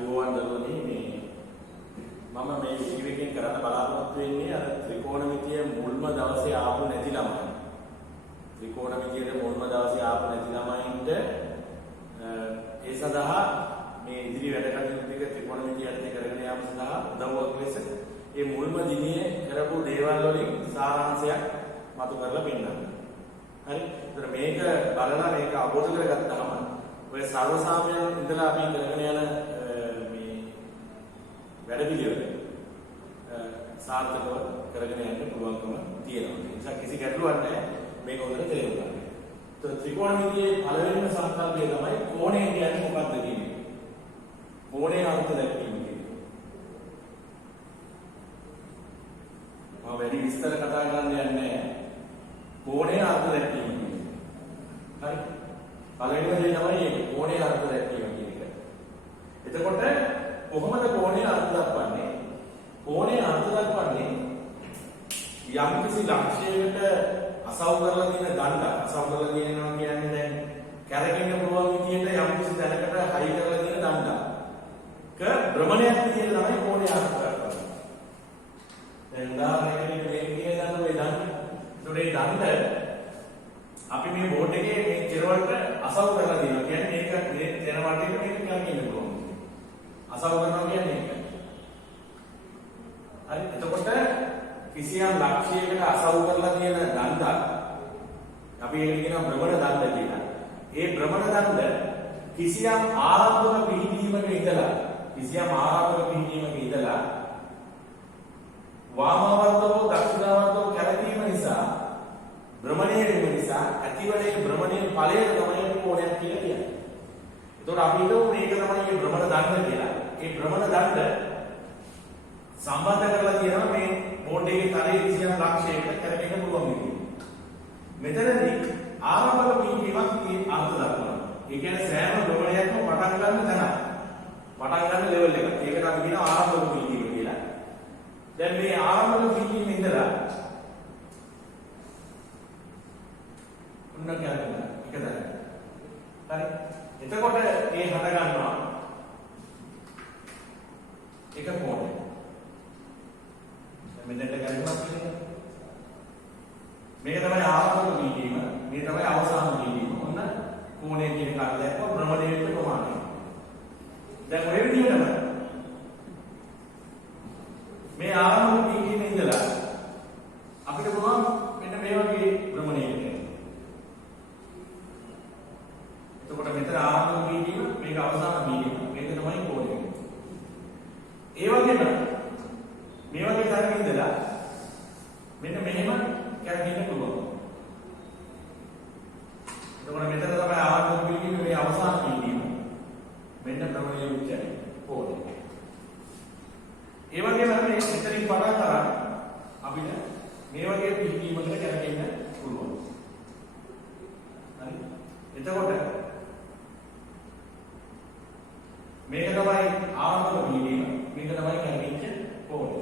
අයුවන් දරුවනේ මේ මම මේ වීඩියෝ එකෙන් කරන්න බලාපොරොත්තු වෙන්නේ අර ත්‍රිකෝණමිතිය මුල්ම දවසේ ආපු නැති ළමයි. ත්‍රිකෝණමිතියේ මුල්ම දවසේ ආපු නැති ළමයින්ට ඒ සඳහා මේ ඉදිරි වැඩ කටයුතු ටික ත්‍රිකෝණමිතියත් කරගෙන යාම සඳහා උදව්වක් ලෙස මේ මුල්ම දිනේ කරපු දේවල් වලින් සාරාංශයක් මතු කරලා පෙන්නන්න. හරි. ඒතර මේක බලලා මේක අවබෝධ කරගත්තාම ඔය සර්ව සාමයන් ඉඳලා අපි කරගෙන යන මේ වැඩ පිළිවෙල සාර්ථකව කරගෙන යන්න පුළුවන්කම තියෙනවා. ඒ නිසා කිසි ගැටලුවක් නැහැ මේක හොඳට තේරුම් ගන්න. ඒතර ත්‍රිකෝණමිතියේ පළවෙනිම සංකල්පය තමයි කෝණය කියන්නේ මොකක්ද කියන එක. කෝණයේ අර්ථ දැක්වීම කියන්නේ. මම වැඩි විස්තර කතා කරන්න යන්නේ නැහැ. කෝණයේ අර්ථ දැක්වීම කියන්නේ. හරි. පළවෙනිම දේ තමයි මේ කෝණයේ අර්ථ දැක්වීම කියන එක. එතකොට කොහොමද කෝණයේ අර්ථ දක්වන්නේ? කෝණයේ අර්ථ දක්වන්නේ යම්කිසි ලක්ෂයකට අසව් කරලා තියෙන දණ්ඩ අසව් කරලා තියෙනවා කියන්නේ දැන් කැරකෙන්න පුළුවන් විදියට යම්කිසි තැනකට හයි කරලා තියෙන දණ්ඩක භ්‍රමණයක් විදියට තමයි කෝණයේ අර්ථ දක්වන්නේ. දැන් උදාහරණයකට මේ කියන දණ්ඩ වේ දණ්ඩ. ඒතකොට මේ දණ්ඩ අපි මේ බෝඩ් එකේ මේ කෙරවලට අසව් කරලා දෙනවා. කියන්නේ මේක මේ තැන වටේට මේක කැරකෙන්න පුළුවන්. අසව් කරනවා කියන්නේ ඒක. හරි. එතකොට කිසියම් ලක්ෂයකට අසව් කරලා තියෙන දණ්ඩ අපි ඒකට කියනවා භ්‍රමණ දණ්ඩ කියලා. ඒ භ්‍රමණ දණ්ඩ කිසියම් ආරම්භක පිහිටීමක ඉඳලා වාමාවර්තව දක්ෂිනාවර්තව කැරකීම නිසා භ්‍රමණය වීම නිසා ඇතිවන ඒ භ්‍රමණයේ ඵලය තමයි කෝණයක් කියලා කියන්නේ. එතකොට අපි හිතමු මේක තමයි මේ භ්‍රමණ දණ්ඩ කියලා. ඒ භ්‍රමණ දණ්ඩ සම්බන්ධ කරලා තියෙනවා මේ බෝඩ් එකේ තරයේ කිසියම් ලක්ෂයකට කැරකෙන්න පුළුවන් විදිහට. මෙතනදී ආරම්භක පිහිටීමක් මේ අර්ථ දක්වනවා. ඒ කියන්නේ සෑම භ්‍රමණයක්ම පටන් ගන්න තැන. පටන් ගන්න ලෙවල් එක. ඒකට අපි කියනවා ආරම්භක පිහිටීම කියලා. දැන් මේ ආරම්භක පිහිටීම ඉඳලා උන්න කැරකෙන එක දැන. හරි. එතකොට මේ හට ගන්නවා එක කෝණයක්. මෙතනට ගන්නවා කියන්නේ මේක තමයි ආරම්භක පිහිටීම, මේ තමයි අවසාන පිහිටීම. ඔන්න කෝණය කියන කාර්යය දැක්ව භ්‍රමණයේ ප්‍රමාණය. දැන් ඔය විදිහටම මේ ආරම්භක පිහිටීමේ ඉඳලා අපිට පුළුවන් මෙන්න මේ වගේ භ්‍රමණයකට. එතකොට මෙතන ආරම්භක පිහිටීම, මේක අවසාන පිහිටීම. මේක තමයි කෝණය. ඒ වගේම මේ වගේ තරක ඉඳලා මෙන්න මෙහෙම කැරකෙන්න පුළුවන්. එතකොට මෙතන තමයි ආරම්භක පිහිටීම, මේ අවසාන පිහිටීම. මෙන්න භ්‍රමණයේ උච්චය කෝණය. ඒ වගේම මේ මෙතනින් පටන් ගන්න අපිට මේ වගේ පිහිටීමකට කැරකෙන්න පුළුවන්. හරි. එතකොට මේක තමයි ආරම්භක පිහිටීම, මේක තමයි කැරකෙච්ච කෝණය.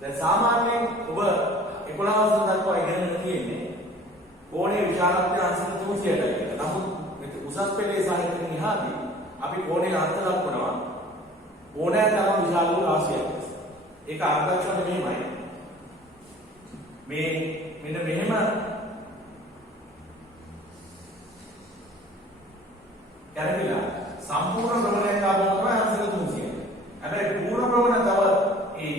දැන් සාමාන්‍යයෙන් ඔබ 11 වසර දක්වා ඉගෙනගෙන තියෙන්නේ කෝණයේ විශාලත්වය අංශක 300ට කියලා. නමුත් මේ උසස් පෙළේ සාහිත්‍යයෙන් ඉහාදී අපි කෝණයේ අර්ථ දක්වනවා ඕනෑ තරම් විශාල වූ රාශියක්. ඒක අර්ථ දක්වන්නේ මෙහෙමයි. මේ මෙන්න මෙහෙම කැරකිලා සම්පූර්ණ භ්‍රමණයක් ආවම තමයි අංශක 300. හැබැයි පූර්ණ භ්‍රමණ තව ඒ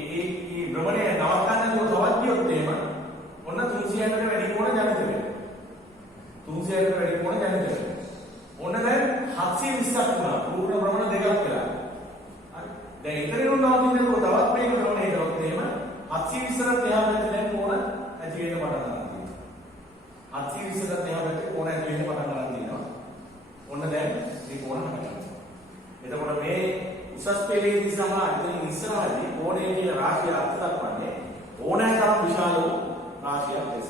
භ්‍රමණය නවත්තන්න තවත් කියොත් එහෙම ඔන්න 300කට වැඩි කෝණ ජනිත වෙනවා. 300කට වැඩි කෝණ ජනිත වෙනවා. ඔන්න දැන් 720ක් වුණා. පූර්ණ භ්‍රමණ දෙකක් කියලා. හරි. දැන් ඉතිරිනුන නවතිනකොට තවත් මේක භ්‍රමණය කරොත් එහෙම 720කට එහා පැත්තේ දැන් කෝණ ඇති වෙන්න පටන් ගන්නවා. 720කට එහා පැත්තේ කෝණ ඇති වෙන්න පටන් ගන්නවා. ඔන්න දැන් මේ කෝණ හටගන්නවා. එතකොට මේ උසස් පෙළේදී සහ ඉතින් ඉස්සරහදී කෝණයේ කියන රාශිය අර්ථ දක්වන්නේ ඕනෑ තරම් විශාල වූ රාශියක් ලෙස.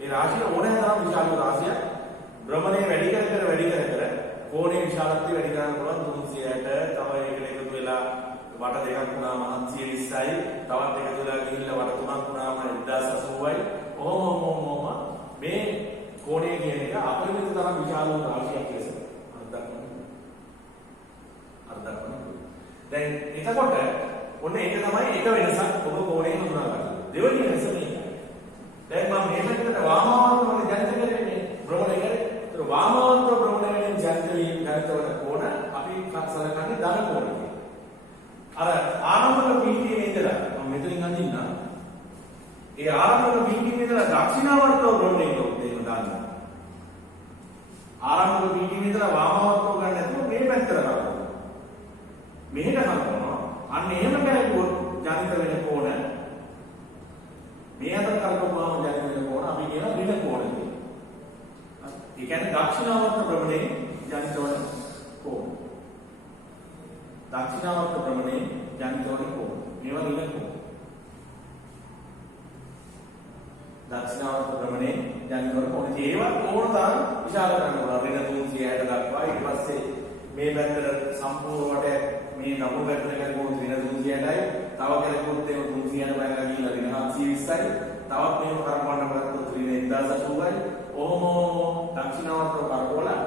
ඒ රාශිය ඕනෑ තරම් විශාල වූ රාශියක් භ්‍රමණය වැඩි කර කෝණයේ විශාලත්වය වැඩි කරන්න පුළුවන් 300ට. තව ඒකට එකතු වෙලා වට දෙකක් වුණාම 720යි. තවත් එකතු වෙලා ගිහිල්ලා වට තුනක් වුණාම 1080යි. ඔහොම මේ කෝණය කියන එක අපරිමිත තරම් විශාල වූ රාශියක් ලෙස අර්ථ දක්වනවා. දැන් එතකොට ඔන්න ඒක තමයි එක වෙනසක් ඔබ කෝණේ හඳුනාගන්න. දෙවෙනි වෙනස මේකයි. දැන් මම මේ පැත්තට වාමාවර්ත වල ජනිත කරන්නේ භ්‍රමණය කරේ. ඒතර වාමාවර්ත භ්‍රමණයෙන් ජනිත වීම ජනිත වන කෝණ අපි සලකන්නේ ධන කෝණය. අර ආරම්භක පීඨයේ ඉඳලා මම මෙතනින් අඳින්නම්. ඒ ආරම්භක පීඨයේ ඉඳලා දක්ෂිනාවර්ත භ්‍රමණය කරොත් එහෙම දාන්න. ආරම්භක පීඨයේ ඉඳලා වාමාවර්තව ගන්න නැතුව මේ පැත්තට කරනවා. මෙහෙට කරනවා. අන්න එහෙම කරගුවොත් ජනිත වෙන කෝණ මේ අතර කරකවුවාම ජනිත වෙන කෝණ අපි කියන ඍණ කෝණ කියලා. ඒ කියන්නේ දක්ෂිනාවර්ත භ්‍රමණයේ ජනිත වන කෝණ. දක්ෂිනාවර්ත භ්‍රමණයේ ජනිත වන කෝණ. මේවා ඍණ කෝණ. දක්ෂිනාවර්ත භ්‍රමණයේ ජනිත වන කෝණ. ඒවා කෝණ තරම් විශාල කරනවා. ඍණ 360 දක්වා ඊට පස්සේ මේ පැත්තට සම්පූර්ණ වටේ මේ නබු පැත්තට කරගොත් ඍණ 360යි. තව කරගොත් ඒක 360 බැලලා ගිහලා ඍණ 720යි. තවත් මේක කරපවන්න බලද්දී ඍණ 1080යි. ඔහොම දක්ෂිනාවර්තව කරකවලා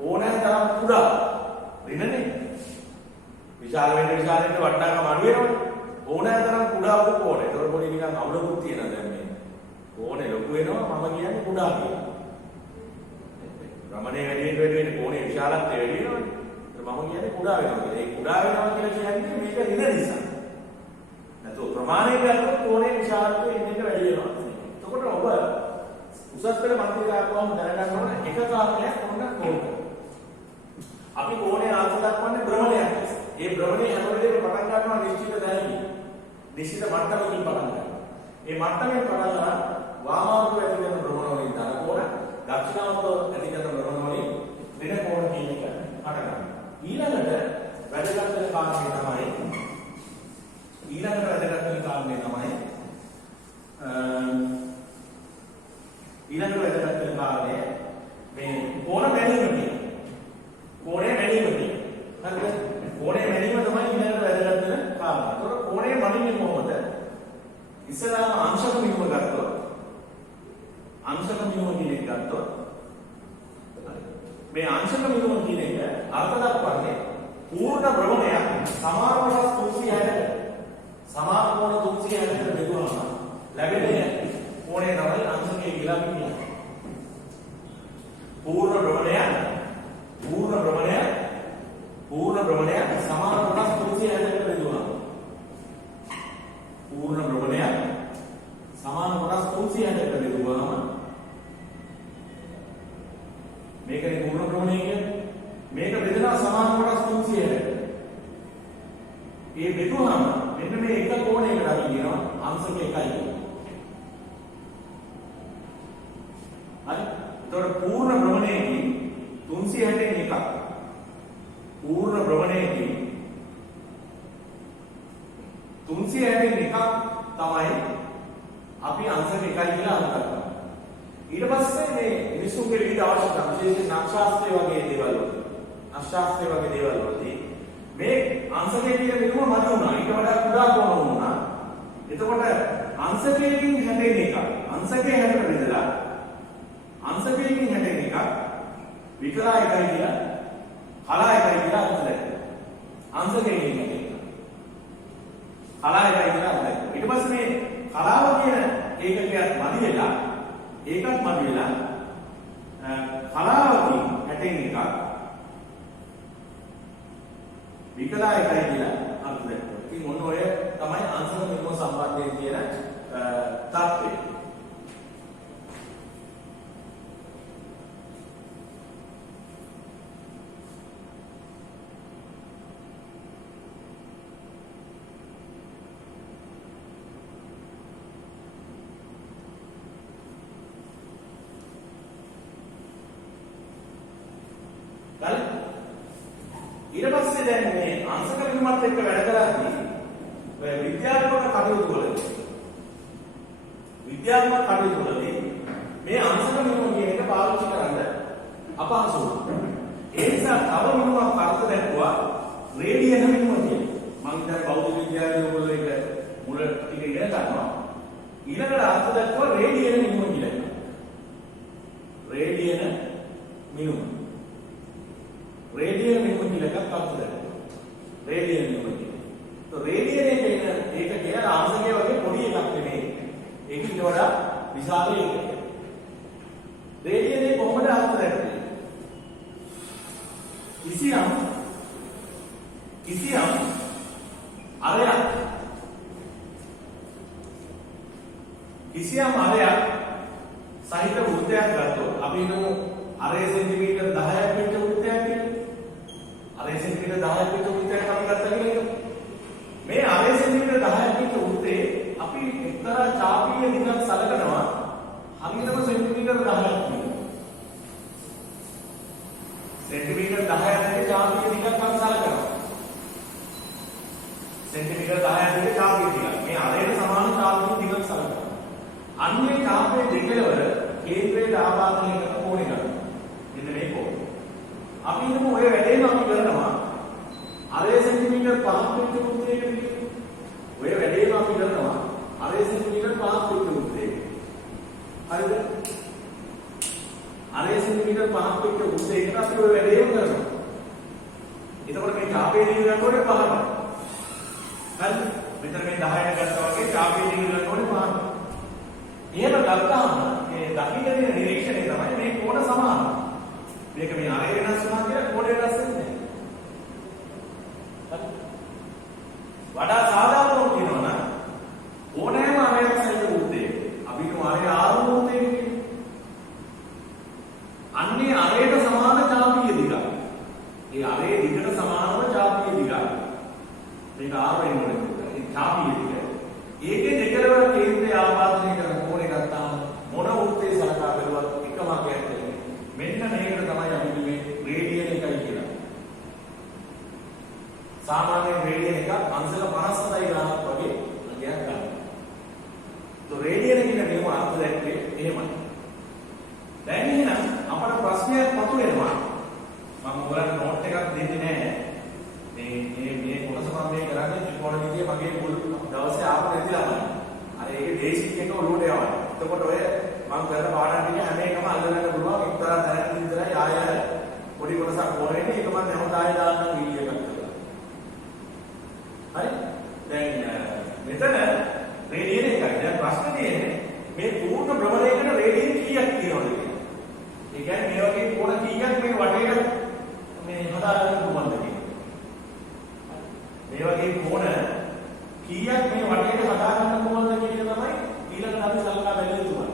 ඕනෑම තරම් කුඩා ඍණනේ. විශාල වෙන්න වට්ටාකම අඩු වෙනවනේ. ඕනෑම තරම් කුඩා වූ කෝණ. ඒතකොට පොඩි නිකන් අවුලකුත් තියෙනවා දැන් මේ. කෝණේ ලොකු වෙනවා මම කියන්නේ කුඩා කියලා. භ්‍රමණයේ වැඩි වෙන්න කෝණේ විශාලත්වය වැඩි වෙනවනේ. මම කියන්නේ කුඩා වෙනවා කියලා. ඒ කුඩා වෙනවා කියලා කියන්නේ මේක ඍණ නිසා. නැත්නම් ප්‍රමාණය ගත්තොත් කෝණේ විශාලත්වය ඉන්න එක වැඩි වෙනවා. එතකොට ඔබ උසස් පෙළ මධ්‍යක ආපුවම දැනගන්න ඕන එක කාරණයක් මොන කෝණ. අපි කෝණේ අර්ථ දක්වන්නේ භ්‍රමණයක්. ඒ භ්‍රමණය හැම වෙලේම පටන් ගන්නවා නිශ්චිත දැනීම. නිශ්චිත මට්ටමකින් පටන් ගන්නවා. මේ මට්ටමෙන් පටන් ගන්න වාමාවර්ත ඇති කරන භ්‍රමණ වලින් ධන කෝණ, දක්ෂිනාවර්ත ඇති කරන භ්‍රමණ වලින් ඍණ කෝණ කියන එක පටන් ගන්නවා. ඊළඟට වැදගත් වෙන කාරණේ තමයි මේ කෝණ මැනීම කියන්නේ. කෝණේ මැනීම කියන්නේ. හරිද? කෝණේ මැනීම තමයි ඊළඟට වැදගත් වෙන කාරණා. ඒතකොට කෝණේ මැනීම කොහොමද? ඉස්සරහම අංශක මිනුම ගත්තොත් අංශක මිනුම කියන එක ගත්තොත් මේ අංශක මිනුම කියන එක අර්ථ දක්වන්නේ පූර්ණ භ්‍රමණයක් සමාන කොටස් 360කට සමාන කෝණ 360කට බෙදුවම ලැබෙන කෝණය තමයි අංශකය කියලා කියන්නේ. පූර්ණ භ්‍රමණයක් සමාන කොටස් 360කට බෙදුවම පූර්ණ භ්‍රමණයක් සමාන කොටස් 360කට බෙදුවම මේකනේ පූර්ණ භ්‍රමණය කියන්නේ. මේක බෙදෙනවා සමාන කොටස් 360කට. මේ බෙදුවම මෙන්න මේ එක කෝණයකට අපි කියනවා අංශක 1යි කියලා. හරි? එතකොට පූර්ණ භ්‍රමණයකින් 360න් එකක්. පූර්ණ භ්‍රමණයකින් 360න් එකක් තමයි අපි අංශක 1යි කියලා අර්ථ කරනවා. ඊට පස්සේ මේ මිනිසුන්ගේ විවිධ අවශ්‍යතා විශේෂයෙන් නක්ෂාස්ත්‍රය වගේ දේවල් වලදී මේ අංශකයේ කියන විදිහම මත උනා. ඊට වඩා කුඩා කෝණ වුණා. එතකොට අංශකයකින් 61 එකක්. අංශකයේ 60ට බෙදලා අංශකයකින් 61 එකක් විකලා 1යි කියලා කලා 1යි කියලා අර්ථ දැක්කා. අංශකයකින් 61. කලා 1යි කියලා අර්ථ දැක්කා. ඊට පස්සේ මේ කලාව කියන ඒකකයක් මදි වෙලා ඒකත් මදි වෙලා කලාවකින් 61 එකක් විකලා 1යි කියලා අර්ථ දැක්කා. ඉතින් මොන ඔය තමයි අංශක මිනුම සම්බන්ධයෙන් කියන තත්ත්වය. ඊට පස්සේ දැන් මේ අංශක මිනුමත් එක්ක වැඩ කරද්දී ඔය විද්‍යාත්මක කටයුතු වලදී මේ අංශක මිනුම කියන එක පාවිච්චි කරන්න අපහසුයි. ඒ නිසා තව මිනුමක් අර්ථ දැක්වුවා රේඩියන මිනුම කියන. මම දැන් භෞතික විද්‍යාවේ ඔයගොල්ලෝ ඒක මුල ටික ඉගෙන ගන්නවා. ඊළඟට අර්ථ දැක්වුවා රේඩියන මිනුම කියලා. රේඩියන මිනුම කියලා එකක් අර්ථ දැක්වුවා. රේඩියන් නියම කියන්නේ. તો රේඩියන් එක කියන ආංශකය වගේ පොඩි එකක් නෙමෙයි. ඒක ඊට වඩා විශාල එකක්. රේඩියන් එක කොහොමද අර්ථ දැක්කේ? කිසියම් අරයක් සහිත වෘත්තයක් ගත්තොත් අපි හිතමු අරය සෙන්ටිමීටර් 10ක් වෙච්ච වෘත්තයක් කියලා. අරය සෙන්ටිමීටර් 10ක් වෙච්ච වෘත්තයක් අපි ගත්තා කියලා. මේ අරය සෙන්ටිමීටර් 10ක් වෙච්ච වෘත්තේ අපි එක්තරා චාපීය දිගක් සලකනවා හරියටම සෙන්ටිමීටර් 10ක් කියලා. सेंटीमीटर 10 के चापीय दिगක් අපි සලකනවා. सेंटीमीटर 10 के चापीय दिගක්. මේ අරයට සමාන चापීය දිගක් සලකනවා. අන්නේ चापයේ දෙකවල කේන්ද්‍රයට ආබාධනය කරන කෝණය ගන්න. මෙන්න මේ කෝණය. අපි හිතමු ඔය වැඩේම අපි කරනවා අරය සෙන්ටිමීටර් 5ක් වෙච්ච වෘත්තයකට. ඔය වැඩේම අපි කරනවා අරය සෙන්ටිමීටර් 5ක් වෙච්ච වෘත්තයකට. හරිද? අරය සෙන්ටිමීටර් 5ක් වෙච්ච වෘත්තයකට අපි ඔය වැඩේම කරනවා. එතකොට මේ चापයේ දිග ගන්නකොට 5ක්. හරිද? මෙතන මේ 10ට ගත්තා වගේ चापයේ දිග ගන්නකොට 5ක්. එහෙම ගත්තාම මේ දකින්න දෙන නිරීක්ෂණය තමයි මේ කෝණ සමාන. මේක මේ අරය වෙනස් වුණා කියලා කෝණය වෙනස් වෙන්නේ නැහැ. වඩා සාධාරණව කියනවා නම් ඕනෑම අරයක් සහිත වෘත්තයක අපි හිතමු අරය ආරු වෘත්තයක කියලා. අන්නේ අරයට සමාන चापීය දිගක්. ඒ අරයේ දිගට සමානව चापීය දිගක්. මේක ආර වෙනකොට ඒ चापීය දිග. ඒකේ දෙකවර කේන්ද්‍රය ආබාධනය කරන කෝණය ගත්තාම මොන වෘත්තේ සලකා බලුවත් එකම අගයක් තියෙනවා. මෙන්න මේකට තමයි අපි මේ රේඩියන් එකයි කියලා. සාමාන්‍ය රේඩියන් එක අංශක 57යි ගානක් වගේ අගයක් ගන්නවා. તો රේඩියන් කියන නියම අර්ථ දැක්කේ එහෙමයි. දැන් එහෙනම් අපට ප්‍රශ්නයක් මතුවෙනවා. මම ඔයාලට නෝට් එකක් දෙන්නේ නැහැ. මේ කොටස මම මේ කරන්නේ ත්‍රිකෝණමිතිය මගේ මුල් දවසේ ආපහු නැතිලාමයි. අර ඒකේ බේසික් එක ඔලුවට යවන්න. එතකොට ඔය මම කරන පාඩම් ටික හැම එකම අල්ලගන්න පුළුවන් එක්තරා තැනකින් විතරයි ආය පොඩි කොටසක් ඕන වෙන්නේ. ඒක මම හැමදාම දාන්නම් වීඩියෝ එකක් කරලා. හරි? දැන් මෙතන රේඩියන් එකයි. දැන් ප්‍රශ්නේ තියෙන්නේ මේ පූර්ණ භ්‍රමණයකට රේඩියන් කීයක් තියෙනවද කියලා. ඒ කියන්නේ මේ වගේ කෝණ කීයක් මේ වටේට මේ හදාගන්න පුළුවන්ද කියලා. මේ වගේ කෝණ කීයක් මේ වටේට හදාගන්න පුළුවන්ද කියන එක තමයි ඊළඟට අපි සලකා බැලුවේ තුමා.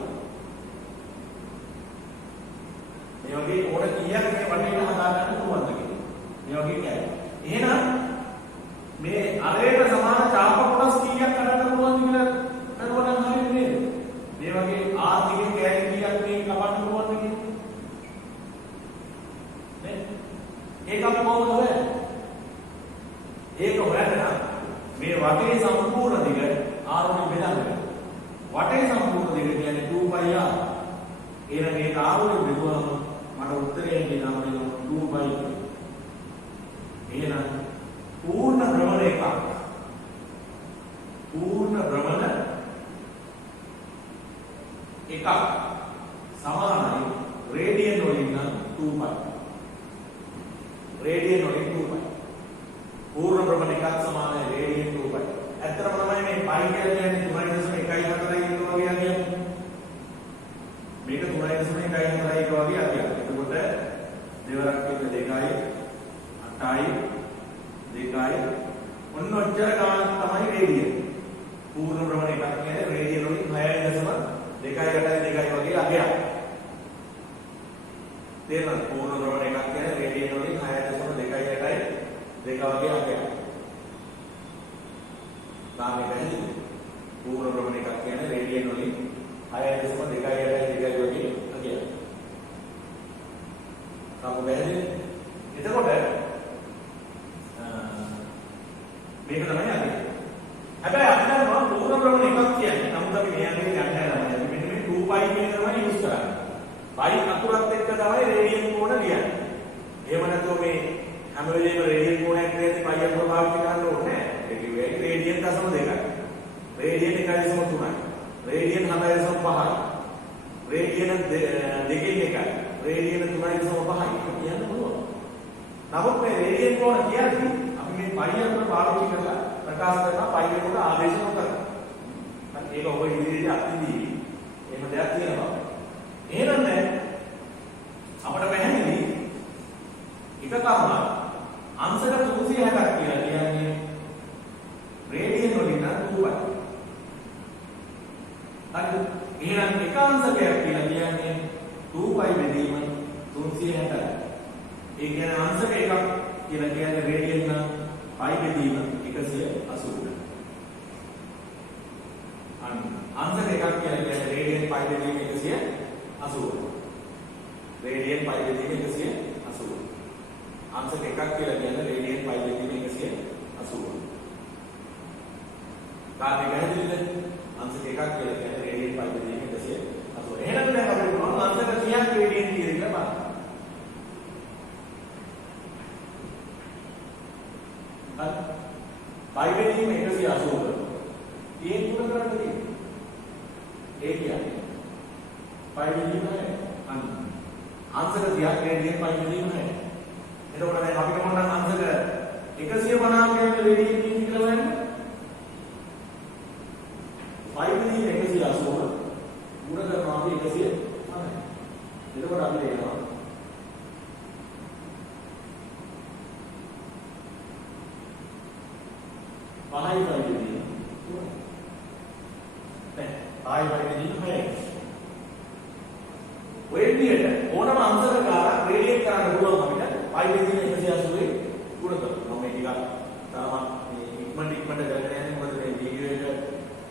මේ වගේ කෝණ කීයක් මේ වටේට හදාගන්න පුළුවන්ද කියන. මේ වගේ කියන්නේ. එහෙනම් මේ අරයට සමාන චාප කොටස් කීයක් හදන්න පුළුවන්ද කියලා කරුවනම් හරියන්නේ නේද? මේ වගේ ආර්ථික කෑලි කීයක් මේ කපන්න පුළුවන්ද කියන්නේ. නේ? ඒක අපි කොහොමද හොයන්නේ? ඒක හොයන්න මේ වටේ සම්පූර්ණ දිග r වලින් බෙදන්න. වටේ සම්පූර්ණ දිග කියන්නේ 2πr. එහෙනම් මේක r වලින් බෙදුවම මට උත්තරය එනවා 2π. එහෙනම් පූර්ණ භ්‍රමණ එකක්. පූර්ණ භ්‍රමණ එකක් සමානයි රේඩියන් වලින් නම් 2π. රේඩියන් වලින් 2π. පූර්ණ භ්‍රමණ එකක් සමානයි රේඩියන් 2π. ඇත්තටම තමයි මේ π කියන්නේ 3.14 කියලා කියන්නේ. මේක 3.14 කියලා වගේ අදියක්. එතකොට දෙවරක් වෙන 2යි 8යි 2යි ඔන්න ඔච්චර ගානක් තමයි රේඩියන්. පූර්ණ භ්‍රමණ එකක් කියන්නේ රේඩියන් වලින් 6.2යි 8යි 2යි වගේ අගයක්. තේරෙනවද? පූර්ණ භ්‍රමණ එකක් කියන්නේ රේඩියන් වලින් 6.2යි 8යි 2 වගේ අගයක්. තාමේ පැහැදිලිද? පූර්ණ භ්‍රමණ එකක් කියන්නේ රේඩියන් වලින් 6.2යි 8යි 2යි වගේ අගයක්. තාම පැහැදිලිද? එතකොට මේක තමයි අගය. හැබැයි අපිට මොන පූර්ණ භ්‍රමණ එකක් කියන්නේ නමුත් අපි මේ අගය ගන්න නැහැ. අපි මෙන්න මේ 2π කියන තමයි යූස් කරන්නේ. π අකුරත් එක්ක තමයි රේඩියන් කෝණ ලියන්නේ. එහෙම නැත්නම් මේ හැම වෙලේම රේඩියන් කෝණයක් ලියද්දී π අකුර පාවිච්චි කරන්න ඕනේ නැහැ. ඒ කිව්වේ රේඩියන් 0.2යි. රේඩියන් 1.3යි. රේඩියන් 7.5යි. රේඩියන් 2කින් 1යි. රේඩියන් 3.5යි කියන්න පුළුවන්. නමුත් මේ රේඩියන් කෝණ කියන්නේ අපි මේ π අකුර පයි බෙදීම 180. ආන්සර් එකක් කියලා කියන්නේ රේඩියන් පයි බෙදීම 180. රේඩියන් පයි බෙදීම 180. ආන්සර් එකක් කියලා කියන්නේ රේඩියන් පයි බෙදීම 180. කාර්ය පැහැදිලිද? ආන්සර් එකක් කියලා කියන්නේ රේඩියන් පයි බෙදීම 180. එහෙනම් දැන් අපිට පුළුවන් ආන්සර් කීයක් රේඩියන් තියෙද කියලා බලන්න. පයි බෙදීම 180. ඒ තුන කරන්න තියෙන්නේ. ඒ කියන්නේ පයි බෙදීම ආන්සර් 30ක් රේඩියන් පයි බෙදීම නැහැ. එතකොට දැන් අපිට මොන ආන්සර් 150 කියන්නේ රේඩියන් කියලා බලන්න. පයි බෙදීම 180 ගුණ කරනවා අපි 109. එතකොට අපි එනවා 5යි පයි බෙදීම 3යි. පයි බෙදීම 6යි. ඔය විදිහට ඕනම අංශක කාරක් රේඩියේට් කරන්න පුළුවන් අපිට පයි බෙදීම 180 ගුණ කරනවා. මම මේ ටිකක් තාම ඉක්මනට කරගෙන යන්නේ මොකද මේ වීඩියෝ එක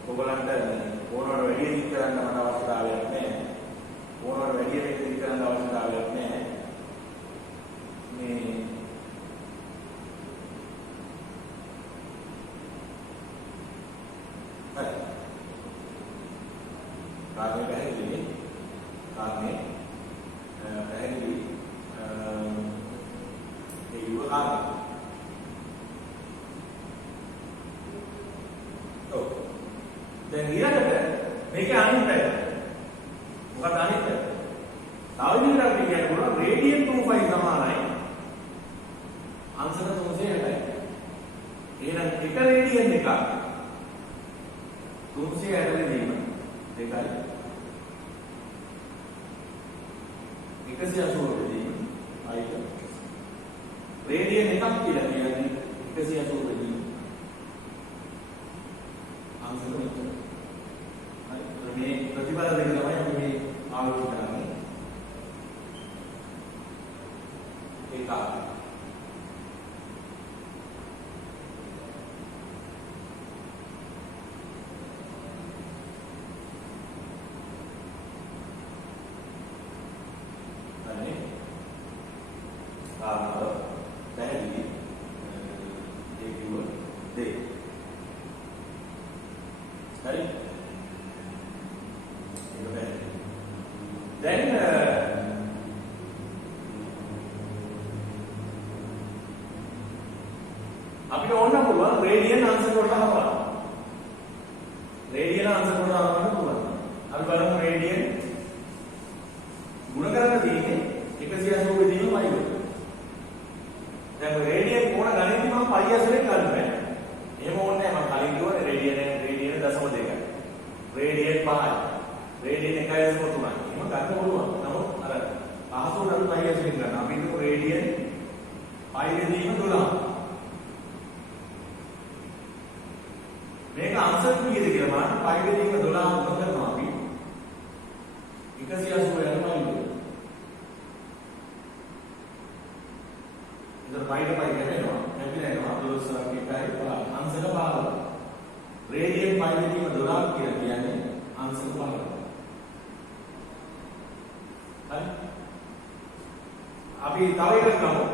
ඔයගලන්ට ඕනවට වැඩි දික් කරන්න මට අවශ්‍යතාවයක් නැහැ. ඕනවට වැඩි දික් කරන්න අවශ්‍යතාවයක් නැහැ. මේ හරි. කාර්යය පැහැදිලි. කාර්යය පැහැදිලි. ඒ යුවකාරය. ඔව්. දැන් ඊළඟට මේකේ අනිත් පැත්ත. මොකක්ද අනිත් පැත්ත? තව විදිහකට අපි කියන්න පුළුවන් රේඩියන් 25 සමානයි අංශක 360යි. එහෙනම් එක රේඩියන් එකක් 360 බෙදීම 2යි. 180 බෙදීම 5යි. රේඩියන් එකක් කියලා කියන්නේ 180 බෙදීම අංශක 3. මේ ප්‍රතිපල දෙක තමයි අපි මේ ආලෝචනය කරන්නේ. ඒක අනේ ආනන්ද පැහැදිලි ඒ කිව්ව දෙක. හරි. Then අපිට ඕන පුළුවන් රේඩියන් ආන්සර් කොට හදන්න. රේඩියන් ආන්සර් කොට හදන්න පුළුවන්. අපි බලමු රේඩියන් ගුණ කරලා තියෙන්නේ 180 බෙදීම y වල. දැන් රේඩියන් කොන ගණිතය මම පයි ඇසුරෙන් ගන්න බෑ. එහෙම ඕනේ නැහැ. මම කලින් කිව්වා රේඩියන් දශම දෙකයි. රේඩියන් 5යි. රේඩියන් 1.3යි. ගන්න පුළුවන්. නමුත් අර අහසුවට අපි පයි ඇසුරෙන් ගන්න. අපි හිතමු රේඩියන් පයි බෙදීම 12. මේක ආන්සර් කීයද කියලා බලන්න. පයි බෙදීම 12 මොකද කරනවා අපි? 180 යනවා ඉන්නේ. ඉතින් පයිට පයි ගන්නවා. හැපිලා 12 එකයි 15. ආන්සර් 15. රේඩියන් පයි බෙදීම 12 කියලා කියන්නේ ආන්සර් 15. හරි. අපි තව එකක් ගමු.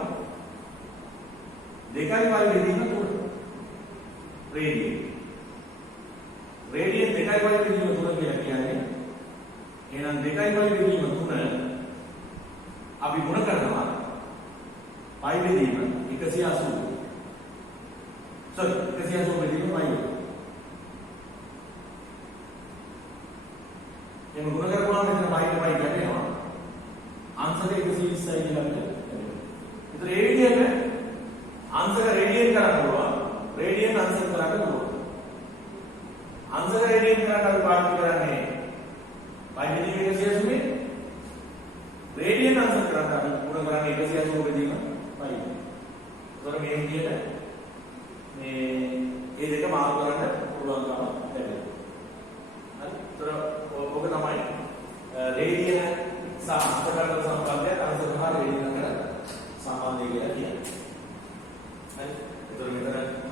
2යි පයි බෙදීම 3. රේඩියන් 2යි පයි බෙදීම 3 කියලා කියන්නේ එහෙනම් 2යි පයි බෙදීම 3 අපි ගුණ කරනවා පයි බෙදීම 180. sorry 180 බෙදීම පයි. එහෙනම් ගුණ කරපුවාම මෙතන පයිට පයි ගැටෙනවා. ආන්සර් 120යි කියලා අපිට. ඒතර ඒ විදිහට ආන්සර් රේඩියන් කරන්න පුළුවන්. රේඩියන් ආන්සර් කරන්න පුළුවන්. ආන්සර් රේඩියන් කරන්න අපි පාවිච්චි කරන්නේ පයි බෙදීම 180. රේඩියන් ආන්සර් කරන්න අපි ගුණ කරන්නේ 180 බෙදීම පයි. ඒතර මේ විදිහට මේ දෙක මාරු කරන්න පුළුවන්කම ලැබෙනවා. හරි. ඒතර ඔක තමයි රේඩියන් සහ අන්තරගත සම්බන්ධය අංශ සහ රේඩියන් අතර සම්බන්ධය කියලා කියන්නේ. හරි. ඒතර මෙතන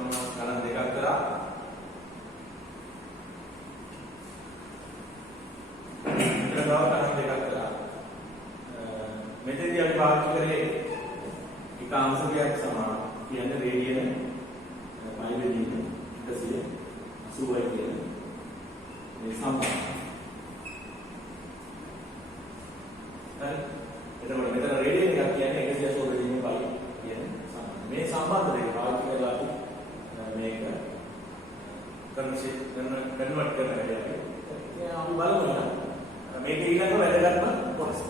සම්බන්ධ. හරි. එතකොට මෙතන රේඩියන් එකක් කියන්නේ 180 ඩිග්‍රී පයි කියන්නේ සම්බන්ධ. මේ සම්බන්ධ දෙක පාවිච්චි කරලා අපි මේක කන්වර්ට් කරන හැටි අපි බලමු. මේක ඊළඟ වැදගත්ම කොටස.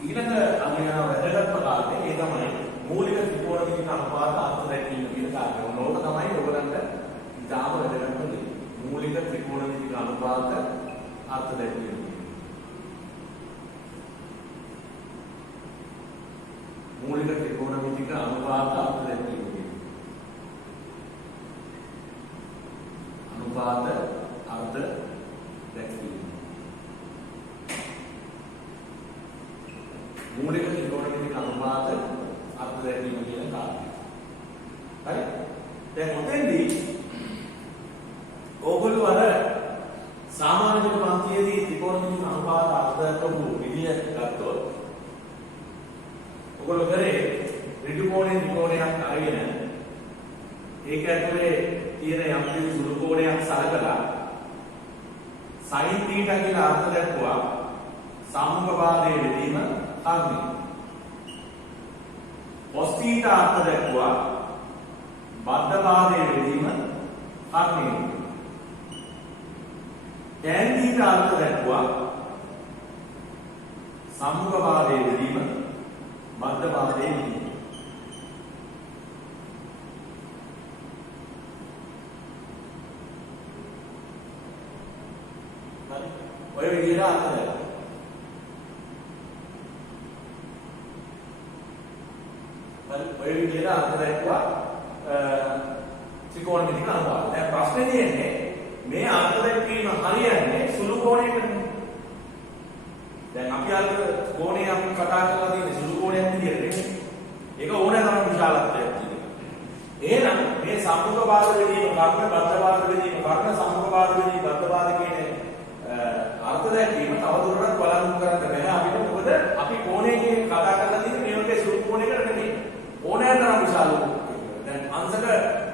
ඊළඟ අංගයන වැදගත්ම කාරණේ ඒ තමයි මූලික ත්‍රිකෝණමිතික අනුපාත අර්ථ දැක්වීම කියන කාරණය. ඕක තමයි ඔයගලන්ට ඉතාම වැදගත්ම දේ. මූලික ත්‍රිකෝණමිතික අනුපාත අර්ථ දැක්වීම. මූලික ත්‍රිකෝණමිතික අනුපාත අර්ථ දැක්වීම. අනුපාත අර්ථ දැක්වීම. මූලික ත්‍රිකෝණමිතික අනුපාත අර්ථ දැක්වීම කියන කාරණය. හරි? දැන් ඔතෙන්දී ඕගොල්ලෝ අර සාමාන්‍ය පන්තියේදී ත්‍රිකෝණමිතික අනුපාත අර්ථ දක්වපු විදිය ගත්තොත් ඔගොල්ලෝ කරේ ඍජු කෝණයෙන් ත්‍රිකෝණයක් අරගෙන ඒක ඇතුලේ තියෙන යම් කිසි සුළු කෝණයක් සලකලා sin θ කියලා අර්ථ දක්වුවා සම්මුඛ පාදයේ වෙදීම කර්මය. cos θ අර්ථ දක්වුවා බද්ධ පාදයේ වෙදීම කර්මය. tan θ අර්ථ දක්වුවා සම්මුඛ පාදයේ වෙදීම බද්ධ පාදයේ වෙදීම. හරි. ඔය විදිහට අර්ථ දක්වනවා. ඔය විදිහට අර්ථ දැක්වුවා ත්‍රිකෝණමිතික අනුපාත. දැන් ප්‍රශ්නේ තියෙන්නේ මේ අර්ථ දැක්වීම හරියන්නේ සුළු කෝණයකනේ. දැන් අපි අර කෝණය අපි කතා කරලා තියෙන්නේ සුළු කෝණයක් විදිහට. ඒක ඕනෑ තරම් විශාලත්වයක් තියෙනවා. එහෙනම් මේ සම්මුඛ පාද වෙදීම කර්ණ බද්ධ පාද වෙදීම කර්ණ සම්මුඛ පාද වෙදීම බද්ධ පාද කියන අර්ථ දැක්වීම තවදුරටත් බලමු කරන්න බෑ අපිට. මොකද අපි කෝණයකින් කතා කරලා තියෙන්නේ මේ වගේ සුළු කෝණයකට නෙමෙයි. ඕනෑ තරම් විශාල දැන් අංශක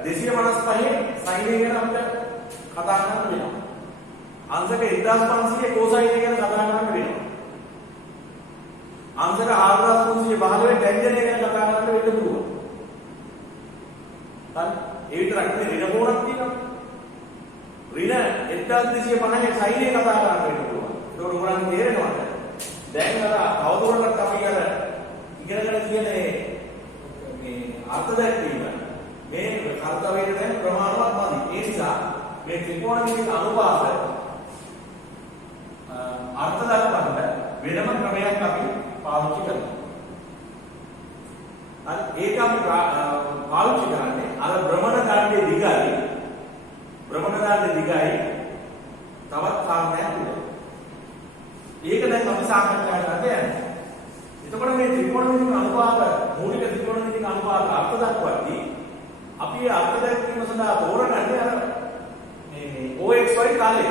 255 sin එක ගැන අපිට කතා කරන්න වෙනවා. අංශක 1500 cosine එක ගැන කතා කරන්න වෙනවා. අංශක 4315 tangent එක ගැන කතා කරන්න වෙන්න පුළුවන්. හරි. ඒ විතරක් නෙවෙයි ඍණ කෝණක් තියෙනවා. ඍණ 1250 sin එක කතා කරන්න වෙන්න පුළුවන්. ඒක උගලන්ට තේරෙනවද? දැන් අර තවදුරටත් අපි අර ඉගෙනගෙන තියෙන්නේ අර්ථ දැක්වීම මේ කර්තව්‍යයෙන් දැන් ප්‍රමාණවත් නැති. ඒ නිසා මේ ත්‍රිකෝණමිතික අනුපාත අර්ථ දක්වන්න වෙනම ක්‍රමයක් අපි පාවිච්චි කරනවා. හරි. ඒක අපි පාවිච්චි කරන්නේ අර භ්‍රමණ දණ්ඩේ දිගයි තවත් කාරණයක් විදිහට. ඒක දැන් අපි සාකච්ඡා කරන්න යන්නේ. එතකොට මේ ත්‍රිකෝණමිතික අනුපාත මූලික ත්‍රිකෝණමිතික අනුපාත අර්ථ දක්වද්දී අපි ඒ අර්ථ දැක්වීම සඳහා තෝරගන්නේ අර මේ OXY කාලය.